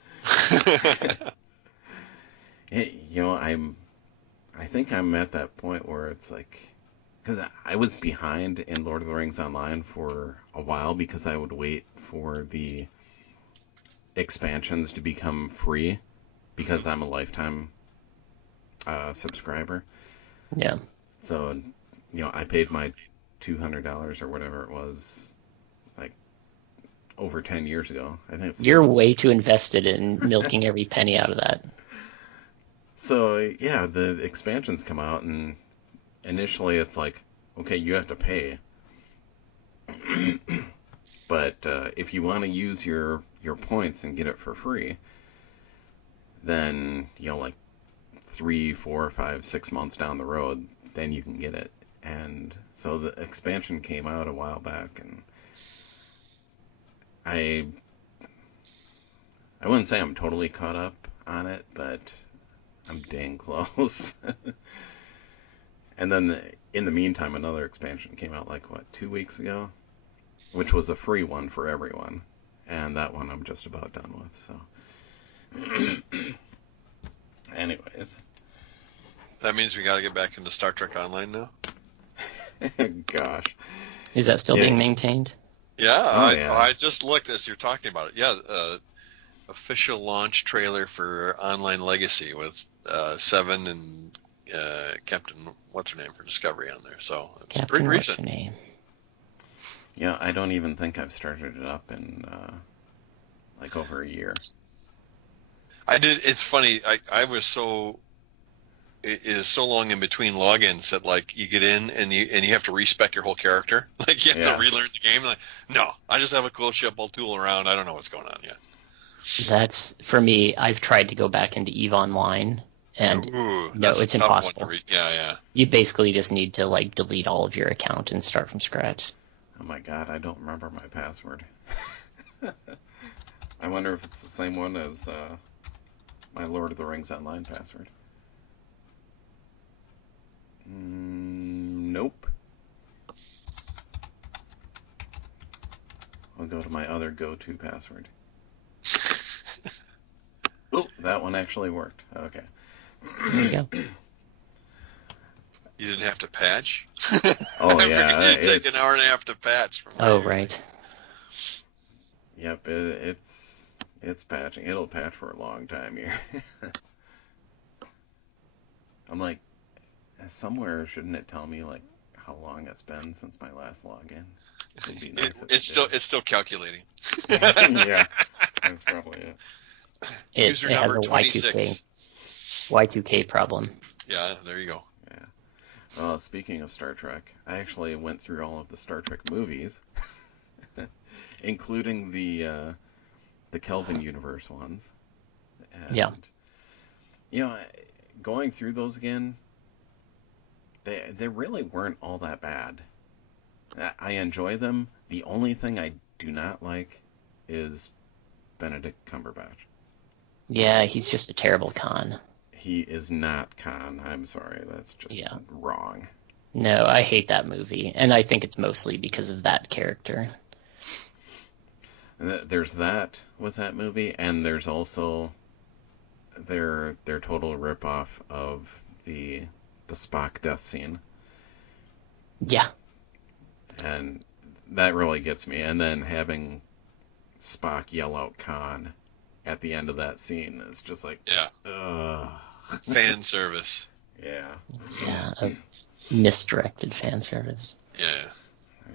I think I'm at that point where it's like, because I was behind in Lord of the Rings Online for a while because I would wait for the expansions to become free because I'm a lifetime subscriber. Yeah. So, I paid my $200 or whatever it was, like, over 10 years ago. I think it's... You're way too invested in milking every penny out of that. So, yeah, the expansions come out, and initially it's like, okay, you have to pay. But if you want to use your points and get it for free, then, like 3, 4, 5, 6 months down the road, then you can get it. And so the expansion came out a while back, and I wouldn't say I'm totally caught up on it, but I'm dang close. And then in the meantime, another expansion came out 2 weeks ago, which was a free one for everyone. And that one I'm just about done with, so. Anyways. That means we got to get back into Star Trek Online now? Gosh. Is that still being maintained? Yeah, yeah. I just looked as you're talking about it. Yeah, official launch trailer for Online Legacy with Seven and Captain what's her name for Discovery on there. So it's Captain pretty recent. What's her name? Yeah, I don't even think I've started it up in over a year. I did. It's funny. I was so. It is so long in between logins that you get in and you have to respec your whole character. You have to relearn the game. No, I just have a cool ship. I'll tool around. I don't know what's going on yet. That's for me. I've tried to go back into EVE Online, and no, it's impossible. Yeah. You basically just need to delete all of your account and start from scratch. Oh my god, I don't remember my password. I wonder if it's the same one as my Lord of the Rings Online password. Nope. I'll go to my other go-to password. Oh, that one actually worked. Okay. There you go. You didn't have to patch? Oh, I yeah. figured it'd take an hour and a half to patch. Right. Yep, it's patching. It'll patch for a long time here. I'm like, somewhere shouldn't it tell me how long it's been since my last login? It'd be nice it's still calculating. Yeah, that's probably it. It has a 26. Y2K problem. Yeah, there you go. Yeah. Speaking of Star Trek, I actually went through all of the Star Trek movies, including the Kelvin universe ones. And, going through those again, they really weren't all that bad. I enjoy them. The only thing I do not like is Benedict Cumberbatch. Yeah, he's just a terrible Khan. He is not Khan. I'm sorry. That's just wrong. No, I hate that movie, and I think it's mostly because of that character. There's that with that movie, and there's also their total ripoff of the Spock death scene. Yeah. And that really gets me. And then having Spock yell out Khan at the end of that scene is just ugh. Fan service. Yeah. Yeah, a misdirected fan service. Yeah.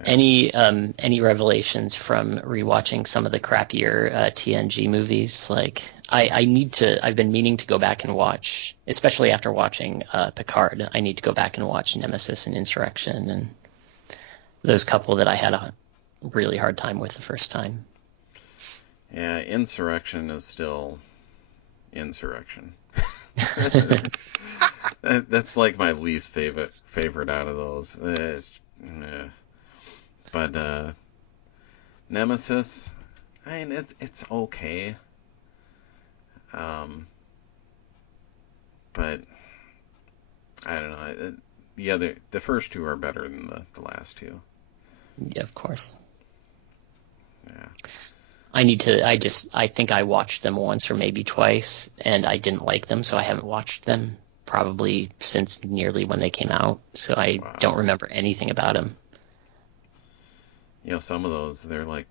Any revelations from rewatching some of the crappier TNG movies? I've been meaning to go back and watch, especially after watching Picard. I need to go back and watch Nemesis and Insurrection and those couple that I had a really hard time with the first time. Yeah, Insurrection is still Insurrection. That's my least favorite out of those. But Nemesis, I mean, it's okay. But I don't know. The first two are better than the last two. Yeah, of course. Yeah. I think I watched them once or maybe twice, and I didn't like them, so I haven't watched them probably since nearly when they came out, so I Wow. don't remember anything about them. You know, some of those, they're like,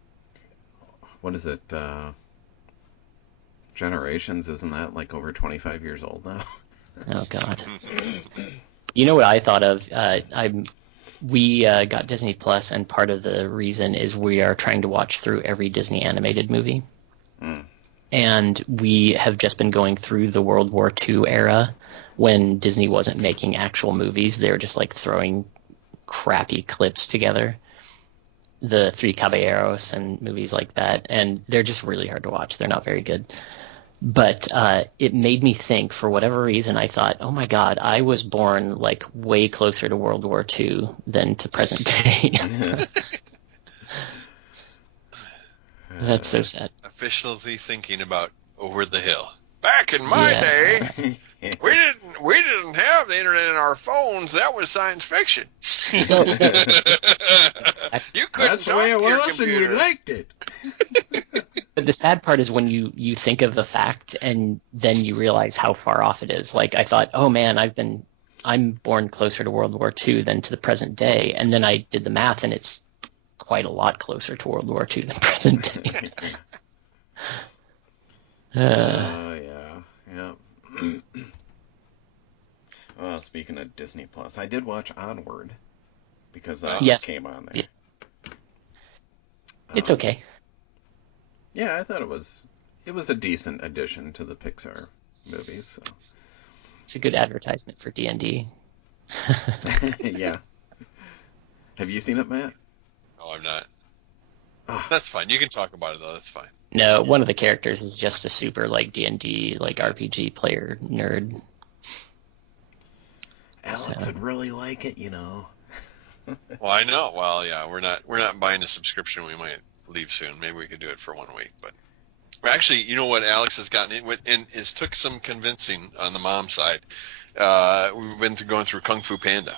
what is it? Generations, isn't that like over 25 years old now? Oh God. You know what I thought of? We got Disney Plus, and part of the reason is we are trying to watch through every Disney animated movie. Mm. And we have just been going through the World War II era when Disney wasn't making actual movies. They were just like throwing crappy clips together. The Three Caballeros and movies like that. And they're just really hard to watch. They're not very good. But it made me think, for whatever reason, I thought, oh my God, I was born like way closer to World War II than to present day. That's so sad. Officially thinking about Over the Hill. Back in my day, we didn't have the internet in our phones. That was science fiction. You couldn't That's the talk way it to your was, and we computer. liked it. But the sad part is when you think of the fact and then you realize how far off it is. Like I thought, oh man, I'm born closer to World War II than to the present day, and then I did the math, and it's quite a lot closer to World War II than present day. Yeah. Well, speaking of Disney Plus, I did watch Onward because that Yes. came on there. Yeah. It's okay. Yeah, I thought it was a decent addition to the Pixar movies. So. It's a good advertisement for D&D. Yeah. Have you seen it, Matt? No, I'm not. Oh. That's fine. You can talk about it though. That's fine. No, one of the characters is just a super like D&D like RPG player nerd. Alex would really like it, you know. Well, I know. Well, yeah, we're not buying a subscription. We might leave soon. Maybe we could do it for 1 week. But actually, you know what Alex has gotten in with, and it took some convincing on the mom side. We've been going through Kung Fu Panda.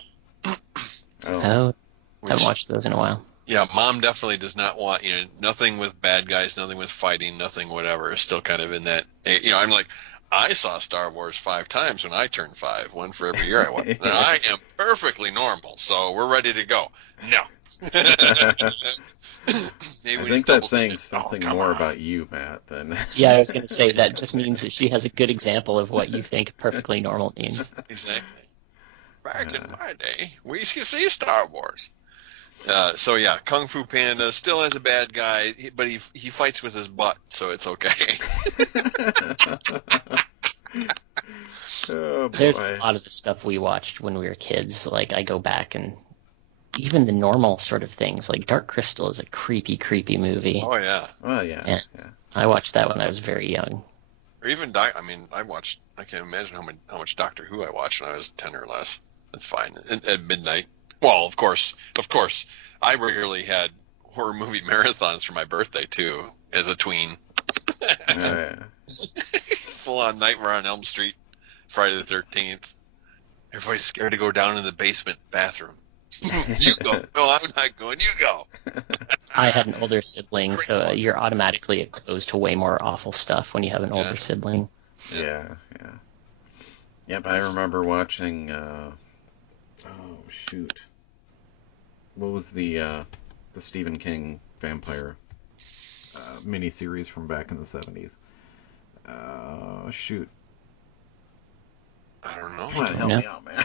Oh, I haven't watched those in a while. Yeah, mom definitely does not want, nothing with bad guys, nothing with fighting, nothing whatever. It's still kind of in that, I'm like, I saw Star Wars 5 times when I turned 5, one for every year I went. And I am perfectly normal, so we're ready to go. No. I think that's saying something more about you, Matt, than... Yeah, I was going to say that just means that she has a good example of what you think perfectly normal means. Exactly. Back in my day, we used to see Star Wars. So yeah, Kung Fu Panda still has a bad guy, but he fights with his butt, so it's okay. Oh, boy. There's a lot of the stuff we watched when we were kids. Like I go back and even the normal sort of things, like Dark Crystal is a creepy, creepy movie. Oh yeah. Well, yeah. And I watched that when I was very young. Or even I can't imagine how much Doctor Who I watched when I was 10 or less. That's fine. At midnight. Well, of course, I regularly had horror movie marathons for my birthday too, as a tween. Full on Nightmare on Elm Street, Friday the 13th. Everybody's scared to go down in the basement bathroom. You go. No, I'm not going. You go. I had an older sibling, so you're automatically exposed to way more awful stuff when you have an older sibling. Yeah. Yep, I remember watching. What was the Stephen King vampire miniseries from back in the 70s? I don't know. Come on, help me out, man.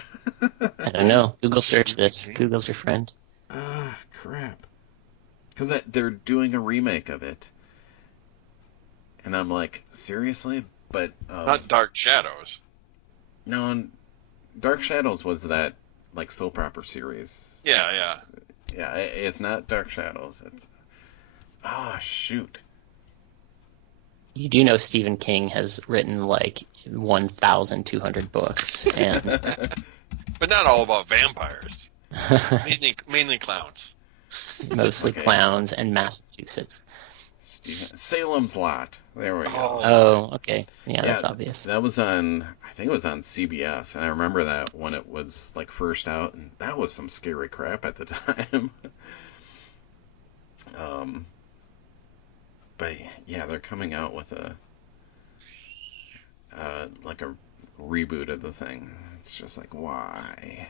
I don't know. Google search this. Google's your friend. Crap. Because they're doing a remake of it. And I'm like, seriously? But not Dark Shadows. No, Dark Shadows was that like soap opera series. Yeah. Yeah, it's not Dark Shadows. It's shoot. You do know Stephen King has written like 1,200 books, and but not all about vampires. mainly clowns. Mostly clowns and Massachusetts. Salem's Lot. There we go. Oh, okay. Yeah, that's obvious. That was I think it was on CBS, and I remember that when it was like first out, and that was some scary crap at the time. But yeah, they're coming out with a rebooted the thing. It's just like, why?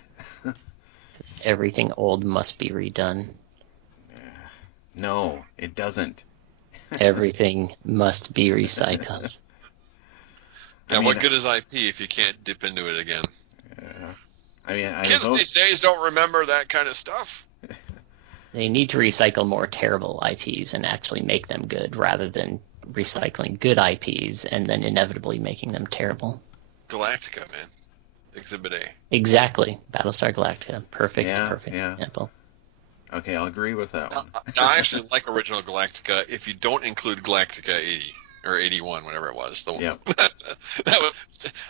Everything old must be redone. No, it doesn't. Everything must be recycled. Yeah, what good is IP if you can't dip into it again? Yeah. I mean, Kids these days don't remember that kind of stuff. They need to recycle more terrible IPs and actually make them good, rather than recycling good IPs and then inevitably making them terrible. Galactica, man. Exhibit A. Exactly. Battlestar Galactica. Perfect Yeah. example. Okay, I'll agree with that one. Now, I actually like original Galactica if you don't include Galactica 80 or 81, whatever it was. The one. Yep.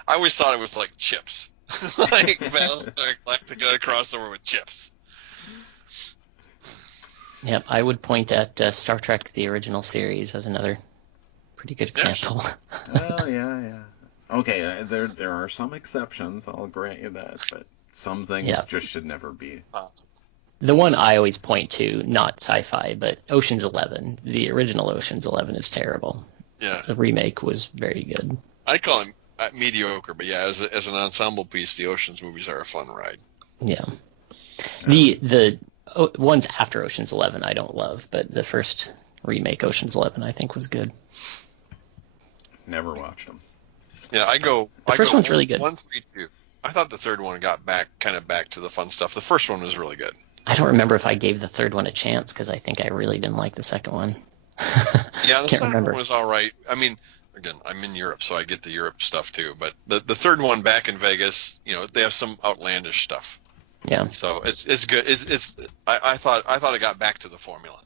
I always thought it was like Chips. Like Battlestar Galactica crossover with Chips. Yep, I would point at Star Trek, the original series, as another pretty good example. Well, yeah. Okay, there are some exceptions, I'll grant you that, but some things just should never be. The one I always point to, not sci-fi, but Ocean's 11. The original Ocean's 11 is terrible. Yeah. The remake was very good. I call him mediocre, but yeah, as an ensemble piece, the Ocean's movies are a fun ride. Yeah. The ones after Ocean's 11 I don't love, but the first remake, Ocean's 11, I think was good. Never watched them. Yeah, The first one's really good. 1, 3, 2. I thought the third one got back to the fun stuff. The first one was really good. I don't remember if I gave the third one a chance, because I think I really didn't like the second one. Yeah, the second one was all right. I mean, again, I'm in Europe, so I get the Europe stuff too. But the third one back in Vegas, they have some outlandish stuff. Yeah. So it's good. I thought it got back to the formula.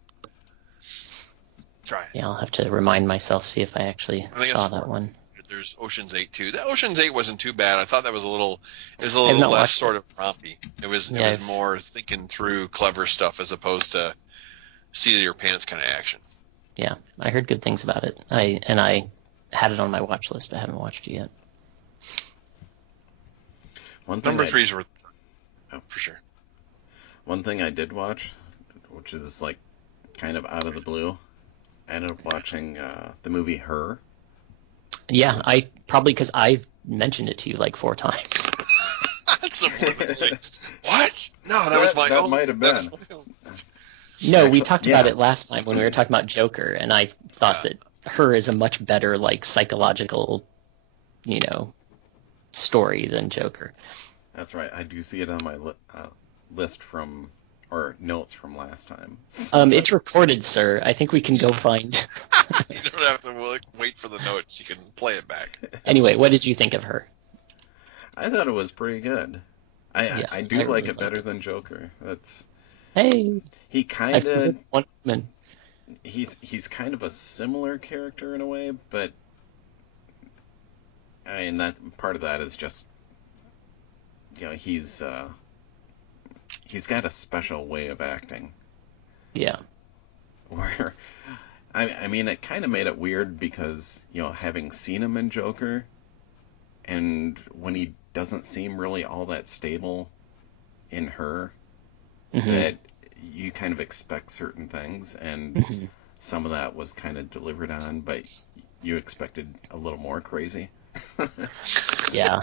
Try it. Yeah, I'll have to remind myself, see if I actually saw that one. There's Ocean's 8 too. That Ocean's 8 wasn't too bad. I thought that was a little less sort of rompy. It was more thinking through clever stuff as opposed to seat of your pants kind of action. Yeah, I heard good things about it. I had it on my watch list, but haven't watched it yet. Number 3's worth. Oh, for sure. One thing I did watch, which is like kind of out of the blue, I ended up watching the movie Her. Yeah, probably because I've mentioned it to you like 4 times. That's what? No, that was my That own. might have been. No, we talked about it last time when we were talking about Joker, and I thought that Her is a much better like psychological, story than Joker. That's right. I do see it on my list or notes from last time. It's recorded, sir. I think we can go find. You don't have to wait for the notes. You can play it back. Anyway, what did you think of Her? I thought it was pretty good. I do like it better than Joker. He kind of he's kind of a similar character in a way, but I mean that part of that is just he's got a special way of acting. Yeah. Where I mean it kind of made it weird because having seen him in Joker, and when he doesn't seem really all that stable in Her, that you kind of expect certain things, and some of that was kind of delivered on, but you expected a little more crazy. Yeah.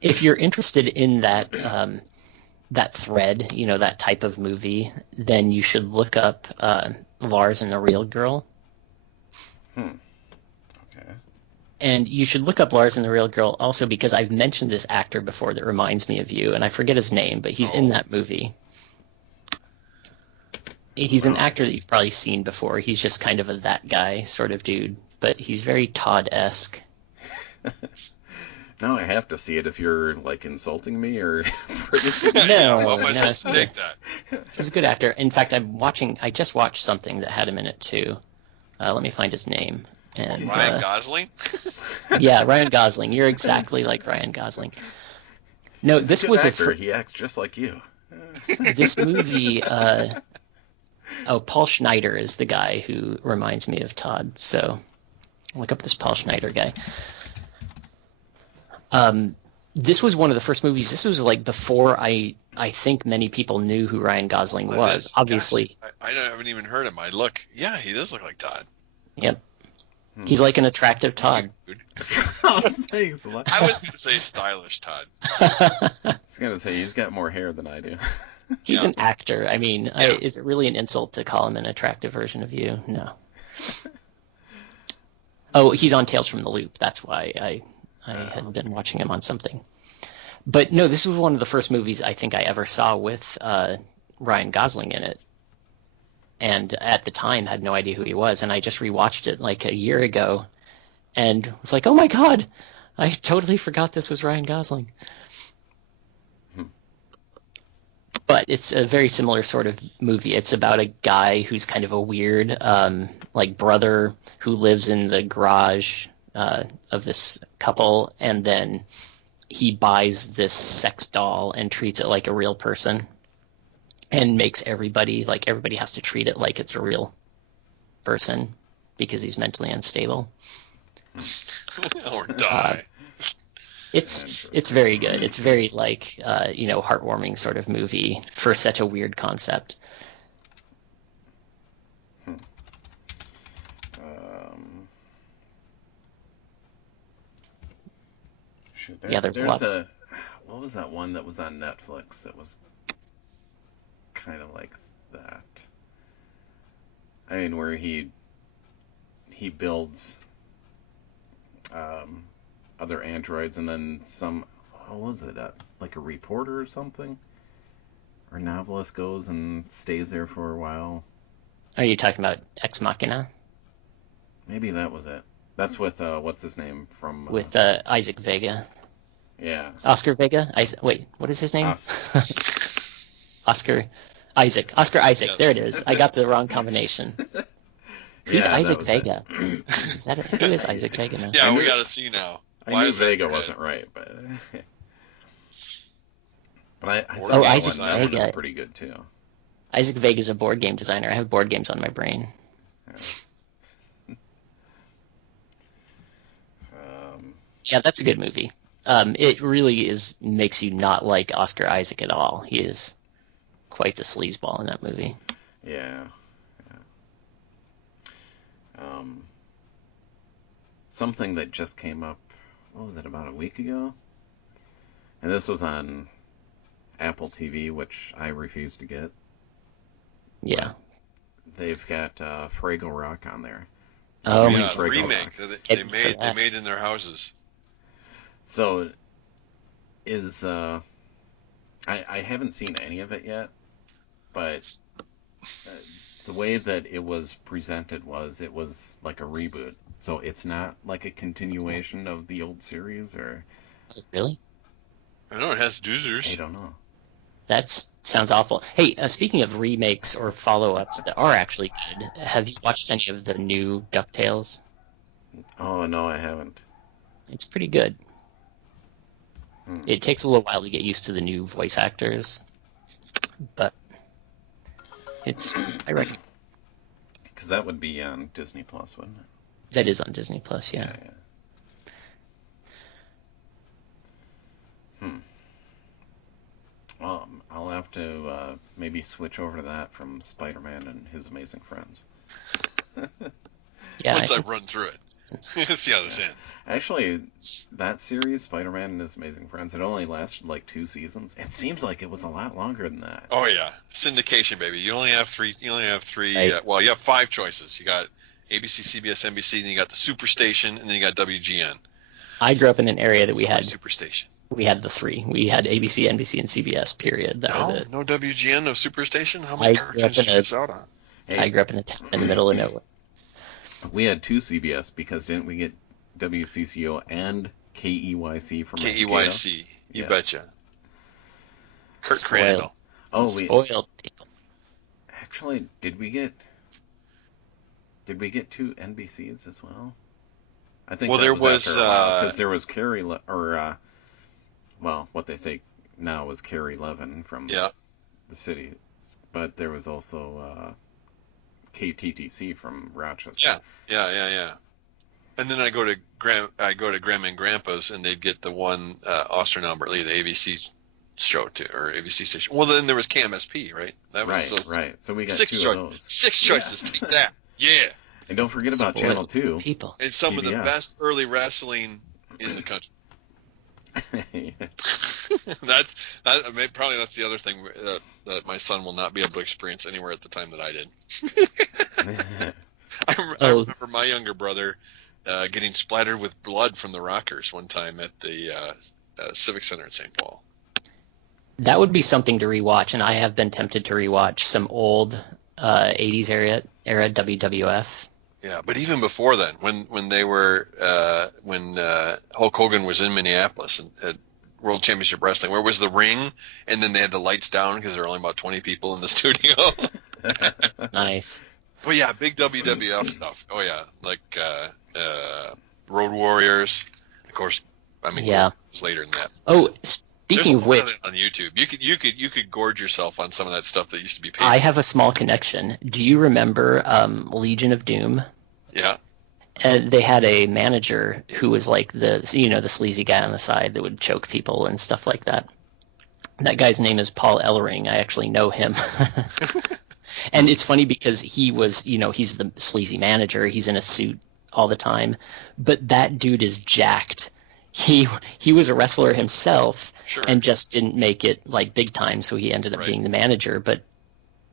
If you're interested in that that thread, that type of movie, then you should look up Lars and the Real Girl. Okay. And you should look up Lars and the Real Girl also because I've mentioned this actor before that reminds me of you, and I forget his name, but he's in that movie. He's an actor that you've probably seen before. He's just kind of that guy sort of dude, but he's very Todd-esque. Now I have to see it if you're like insulting me or No, take that. He's a good actor. In fact, I just watched something that had him in it too. Let me find his name. And, Ryan Gosling? Yeah, Ryan Gosling. You're exactly like Ryan Gosling. No, this was actor. He acts just like you. This movie. Paul Schneider is the guy who reminds me of Todd. So look up this Paul Schneider guy. This was one of the first movies. This was like before I think many people knew who Ryan Gosling was. Obviously, I haven't even heard him. He does look like Todd. Yep. He's like an attractive Todd. Oh, thanks a lot. I was going to say stylish Todd. I was going to say he's got more hair than I do. He's an actor. I mean, Yeah. is it really an insult to call him an attractive version of you? No. Oh, he's on Tales from the Loop. That's why I had been watching him on something. But no, this was one of the first movies I think I ever saw with Ryan Gosling in it. And at the time had no idea who he was. And I just rewatched it like a year ago and was like, oh my God, I totally forgot this was Ryan Gosling. But it's a very similar sort of movie. It's about a guy who's kind of a weird, like brother who lives in the garage of this couple, and then he buys this sex doll and treats it like a real person, and makes everybody has to treat it like it's a real person because he's mentally unstable. Or die. It's very good. It's very heartwarming sort of movie for such a weird concept. There's a lot. What was that one that was on Netflix that was kind of like that? I mean, where he builds other androids, and then what was it, like a reporter or something, or novelist goes and stays there for a while. Are you talking about Ex Machina? Maybe that was it. That's with what's his name from with Isaac Vega. Yeah, Oscar Vega. Wait, what is his name? Oscar Isaac. Yes. There it is. I got the wrong combination. Who's Isaac Vega? Who is Isaac Vega now? Yeah, we got to see now. I knew Vega wasn't right, but I saw Isaac that Vega was pretty good too. Isaac Vega is a board game designer. I have board games on my brain. Yeah, that's a good movie. It really makes you not like Oscar Isaac at all. He is quite the sleazeball in that movie. Yeah. Something that just came up, what was it, about a week ago? And this was on Apple TV, which I refuse to get. Yeah. They've got Fraggle Rock on there. Oh, yeah, the remake they made in their houses. So, I haven't seen any of it yet, but the way that it was presented it was like a reboot. So it's not like a continuation of the old series, or... Really? I know, it has doozers. I don't know. That sounds awful. Hey, speaking of remakes or follow-ups that are actually good, have you watched any of the new Ducktales? Oh, no, I haven't. It's pretty good. It takes a little while to get used to the new voice actors, but I reckon. Because that would be on Disney Plus, wouldn't it? That is on Disney Plus, yeah. Well, I'll have to maybe switch over to that from Spider-Man and His Amazing Friends. Yeah, Once I've run through it. See how this ends. Actually, that series, Spider-Man and His Amazing Friends, it only lasted like 2 seasons. It seems like it was a lot longer than that. Oh yeah, syndication, baby. You only have three. Right. Well, you have 5 choices. You got ABC, CBS, NBC, then you got the Superstation, and then you got WGN. I grew up in an area that we had Superstation. We had the 3. We had ABC, NBC, and CBS. Period. That was it. No WGN, no Superstation. How many cartoons did you miss out on? I grew up in a town in the middle of nowhere. We had 2 CBS because didn't we get WCCO and KEYC from KEYC, you betcha. Kurt Crandall. Oh, spoiled people. Actually, did we get 2 NBCs as well? I think. Well, there was because there was Carrie what they say now is Carrie Levin from the city, but there was also KTTC from Rochester. Yeah. And then I go to Grandma and Grandpa's, and they'd get the one Austin Albert Lee, the ABC show too, or ABC station. Well, then there was KMSP, right? That was right. So we got 6 2 of those. 6 choices. Take that. Yeah. And don't forget about Spoiled Channel 2. people. It's some of the PBS. best early wrestling in the country. That's the other thing that my son will not be able to experience anywhere at the time that I did. I remember my younger brother getting splattered with blood from the Rockers one time at the Civic Center in St. Paul. That would be something to rewatch, and I have been tempted to rewatch some old 80s era WWF. Yeah, but even before then, when they were when Hulk Hogan was in Minneapolis at World Championship Wrestling, where was the ring, and then they had the lights down because there were only about 20 people in the studio. Nice. Well, yeah, big WWF stuff. Oh yeah, like Road Warriors. Of course, I mean, Yeah. it was later than that. Oh, speaking of There's a lot which, that on YouTube, you could gorge yourself on some of that stuff that used to be paid. I have a small connection. Do you remember Legion of Doom? Yeah. They had a manager who was like the sleazy guy on the side that would choke people and stuff like that. That guy's name is Paul Ellering. I actually know him. And it's funny because he was, he's the sleazy manager. He's in a suit all the time. But that dude is jacked. He was a wrestler himself, Sure. and just didn't make it like big time, so he ended up being the manager. But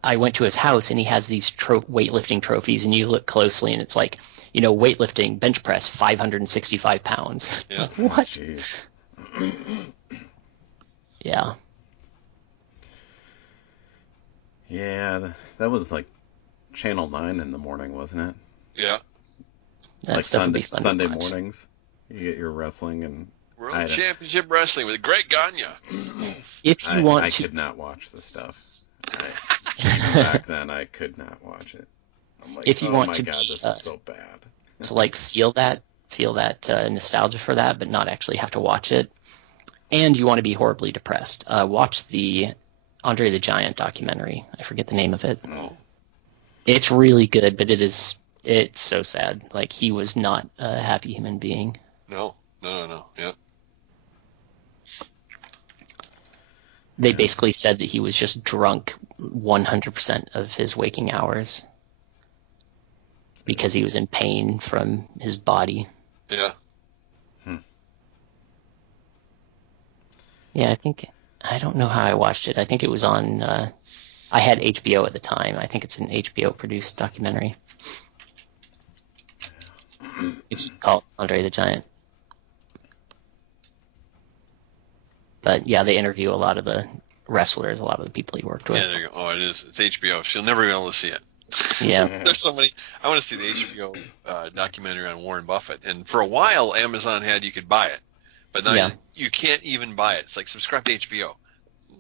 I went to his house, and he has these weightlifting trophies, and you look closely, and it's like, weightlifting, bench press, 565 pounds. Yeah. Like, what? Jeez. Yeah. Yeah, that was like Channel 9 in the morning, wasn't it? Yeah. That like stuff would be fun Sunday to watch. mornings. You get your wrestling and World Championship Wrestling with Greg Gagne. If you want I to, could not watch the stuff. Even back then, I could not watch it. I'm like, If you oh want my to god, be, this is so bad. to like feel that nostalgia for that, but not actually have to watch it, and you want to be horribly depressed, watch the Andre the Giant documentary. I forget the name of it. Oh. It's really good, but it's so sad. Like, he was not a happy human being. No. Yeah. They basically said that he was just drunk 100% of his waking hours because he was in pain from his body. Yeah. Yeah, I don't know how I watched it. I think it was on, I had HBO at the time. I think it's an HBO-produced documentary. It's just called Andre the Giant. But yeah, they interview a lot of the wrestlers, a lot of the people he worked with. Yeah, there you go. Oh, it is. It's HBO. She'll never be able to see it. Yeah. There's so many. I want to see the HBO documentary on Warren Buffett. And for a while, Amazon had you could buy it, but now you can't even buy it. It's like subscribe to HBO.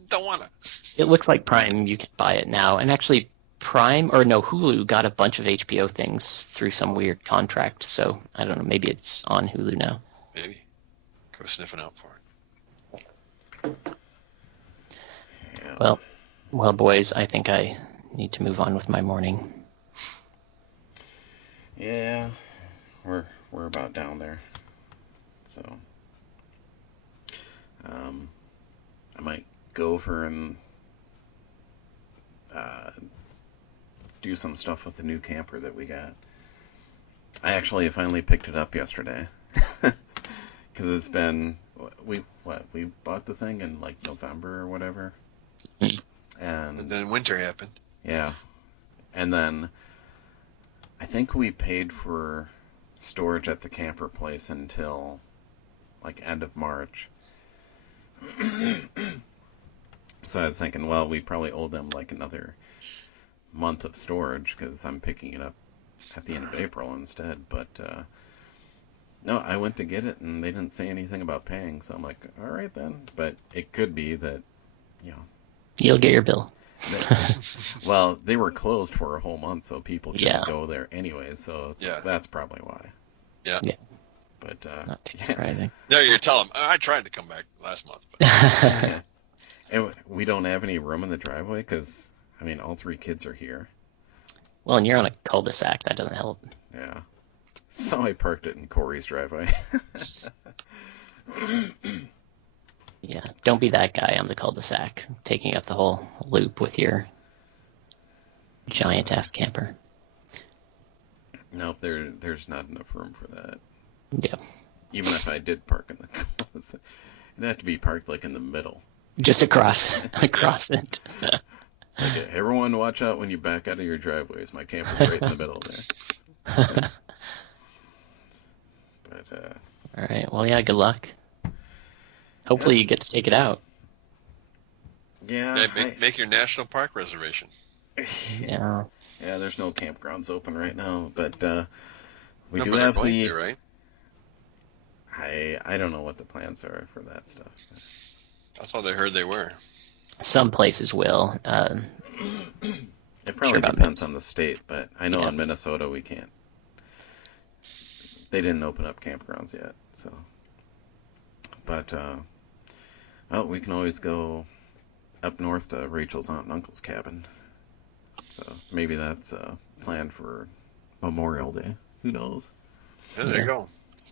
Don't want to. It looks like Prime. You can buy it now, and actually, Hulu got a bunch of HBO things through some weird contract. So I don't know. Maybe it's on Hulu now. Maybe. Go sniffing out for it. Yeah. Well, boys, I think I need to move on with my morning. Yeah, we're about down there. So, I might go over and do some stuff with the new camper that we got. I actually finally picked it up yesterday because it's been we bought the thing in like November or whatever, and then winter happened. Yeah, and then I think we paid for storage at the camper place until like end of March. So I was thinking, well, we probably owe them like another month of storage because I'm picking it up at the end of April instead. But no, I went to get it and they didn't say anything about paying. So I'm like, all right then. But it could be that, You'll get your bill. Well, they were closed for a whole month, so people couldn't go there anyways. So that's probably why. Yeah. But not too surprising. No, you tell them. I tried to come back last month. But... yeah. And we don't have any room in the driveway because, all three kids are here. Well, and you're on a cul-de-sac. That doesn't help. Yeah. So I parked it in Corey's driveway. Yeah, don't be that guy on the cul-de-sac, taking up the whole loop with your giant-ass camper. Nope, there's not enough room for that. Yeah. Even if I did park in the closest, it'd have to be parked like in the middle. Just across it. Okay, everyone watch out when you back out of your driveways. My camper's right in the middle there. But, all right. Well, yeah, good luck. Hopefully you get to take it out. Yeah. Make your national park reservation. Yeah. Yeah, there's no campgrounds open right now, but we do But have they're going the... to, right? I don't know what the plans are for that stuff. I thought I heard they were. Some places will. It probably depends on the state, but I know in Minnesota we can't. They didn't open up campgrounds yet, so. But, well, we can always go up north to Rachel's aunt and uncle's cabin. So maybe that's planned for Memorial Day. Who knows? Yeah, there you go.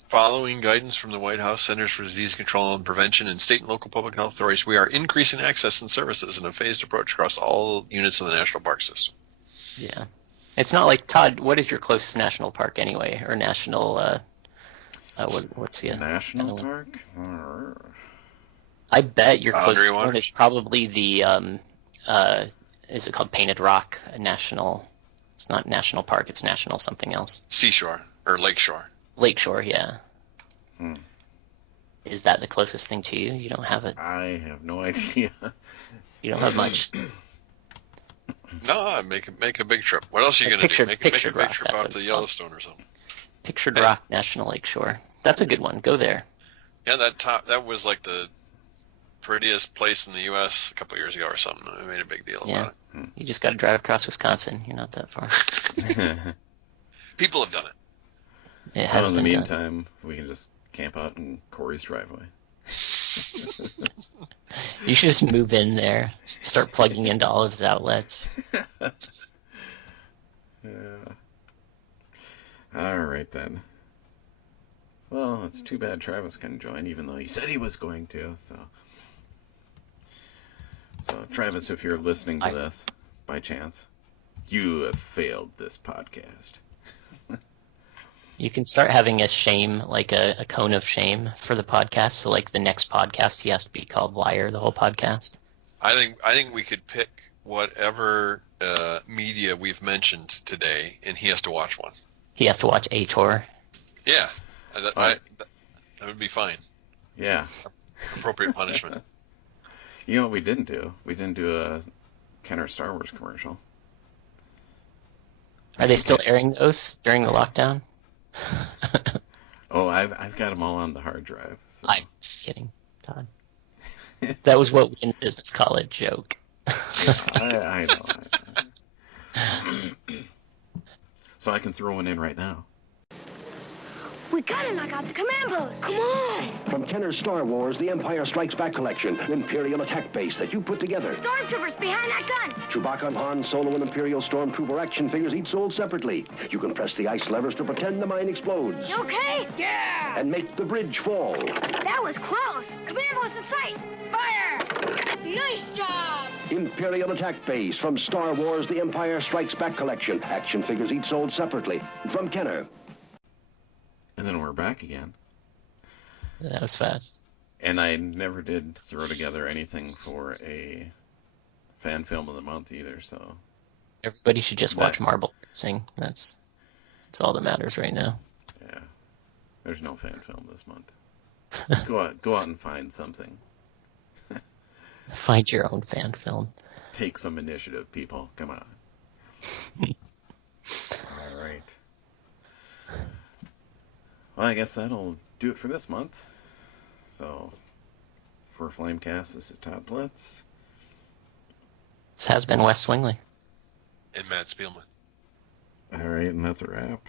Following guidance from the White House Centers for Disease Control and Prevention and state and local public health authorities, we are increasing access and services in a phased approach across all units of the national park system. Yeah. It's not like, Todd, what is your closest national park anyway? Or national, what's the... National park? I bet your closest Water? one is probably the, is it called Painted Rock National? It's not national park, it's national something else. Seashore, or Lakeshore. Lakeshore, yeah. Is that the closest thing to you? You don't have it? I have no idea. You don't have much. No, make a big trip. What else are you going to do? Make a big trip out to the Yellowstone or something. Pictured Rock National Lakeshore. That's a good one. Go there. Yeah, that was like the prettiest place in the U.S. a couple of years ago or something. I made a big deal about it. You just got to drive across Wisconsin. You're not that far. People have done it. It has in been the done. meantime, we can just camp out in Corey's driveway. You should just move in there, start plugging into all of his outlets. Yeah. All right, then. Well, it's too bad Travis couldn't join, even though he said he was going to, so... So, Travis, if you're listening to this, by chance, you have failed this podcast. You can start having a shame, like a cone of shame for the podcast. So, like, the next podcast, he has to be called Liar, the whole podcast. I think we could pick whatever media we've mentioned today, and he has to watch one. He has to watch H-Horror. Yeah, that would be fine. Yeah. Appropriate punishment. You know what we didn't do? We didn't do a Kenner Star Wars commercial. Are they still airing those during the lockdown? Oh, I've got them all on the hard drive. So. I'm kidding, Todd. That was what we in business call a joke. I know. So I can throw one in right now. We gotta knock out the command post. Come on! From Kenner's Star Wars, The Empire Strikes Back collection, Imperial attack base that you put together. Stormtroopers behind that gun! Chewbacca, Han Solo, and Imperial Stormtrooper action figures each sold separately. You can press the ice levers to pretend the mine explodes. You okay? Yeah! And make the bridge fall. That was close! Command post in sight! Fire! Nice job! Imperial attack base from Star Wars, The Empire Strikes Back collection. Action figures each sold separately. From Kenner. And then we're back again. That was fast. And I never did throw together anything for a fan film of the month either, so... Everybody should just watch Marble Racing. That's all that matters right now. Yeah. There's no fan film this month. Go out and find something. Find your own fan film. Take some initiative, people. Come on. All right. Well, I guess that'll do it for this month. So, for Flamecast, this is Todd Blitz. This has been Wes Swingley. And Matt Spielman. All right, and that's a wrap.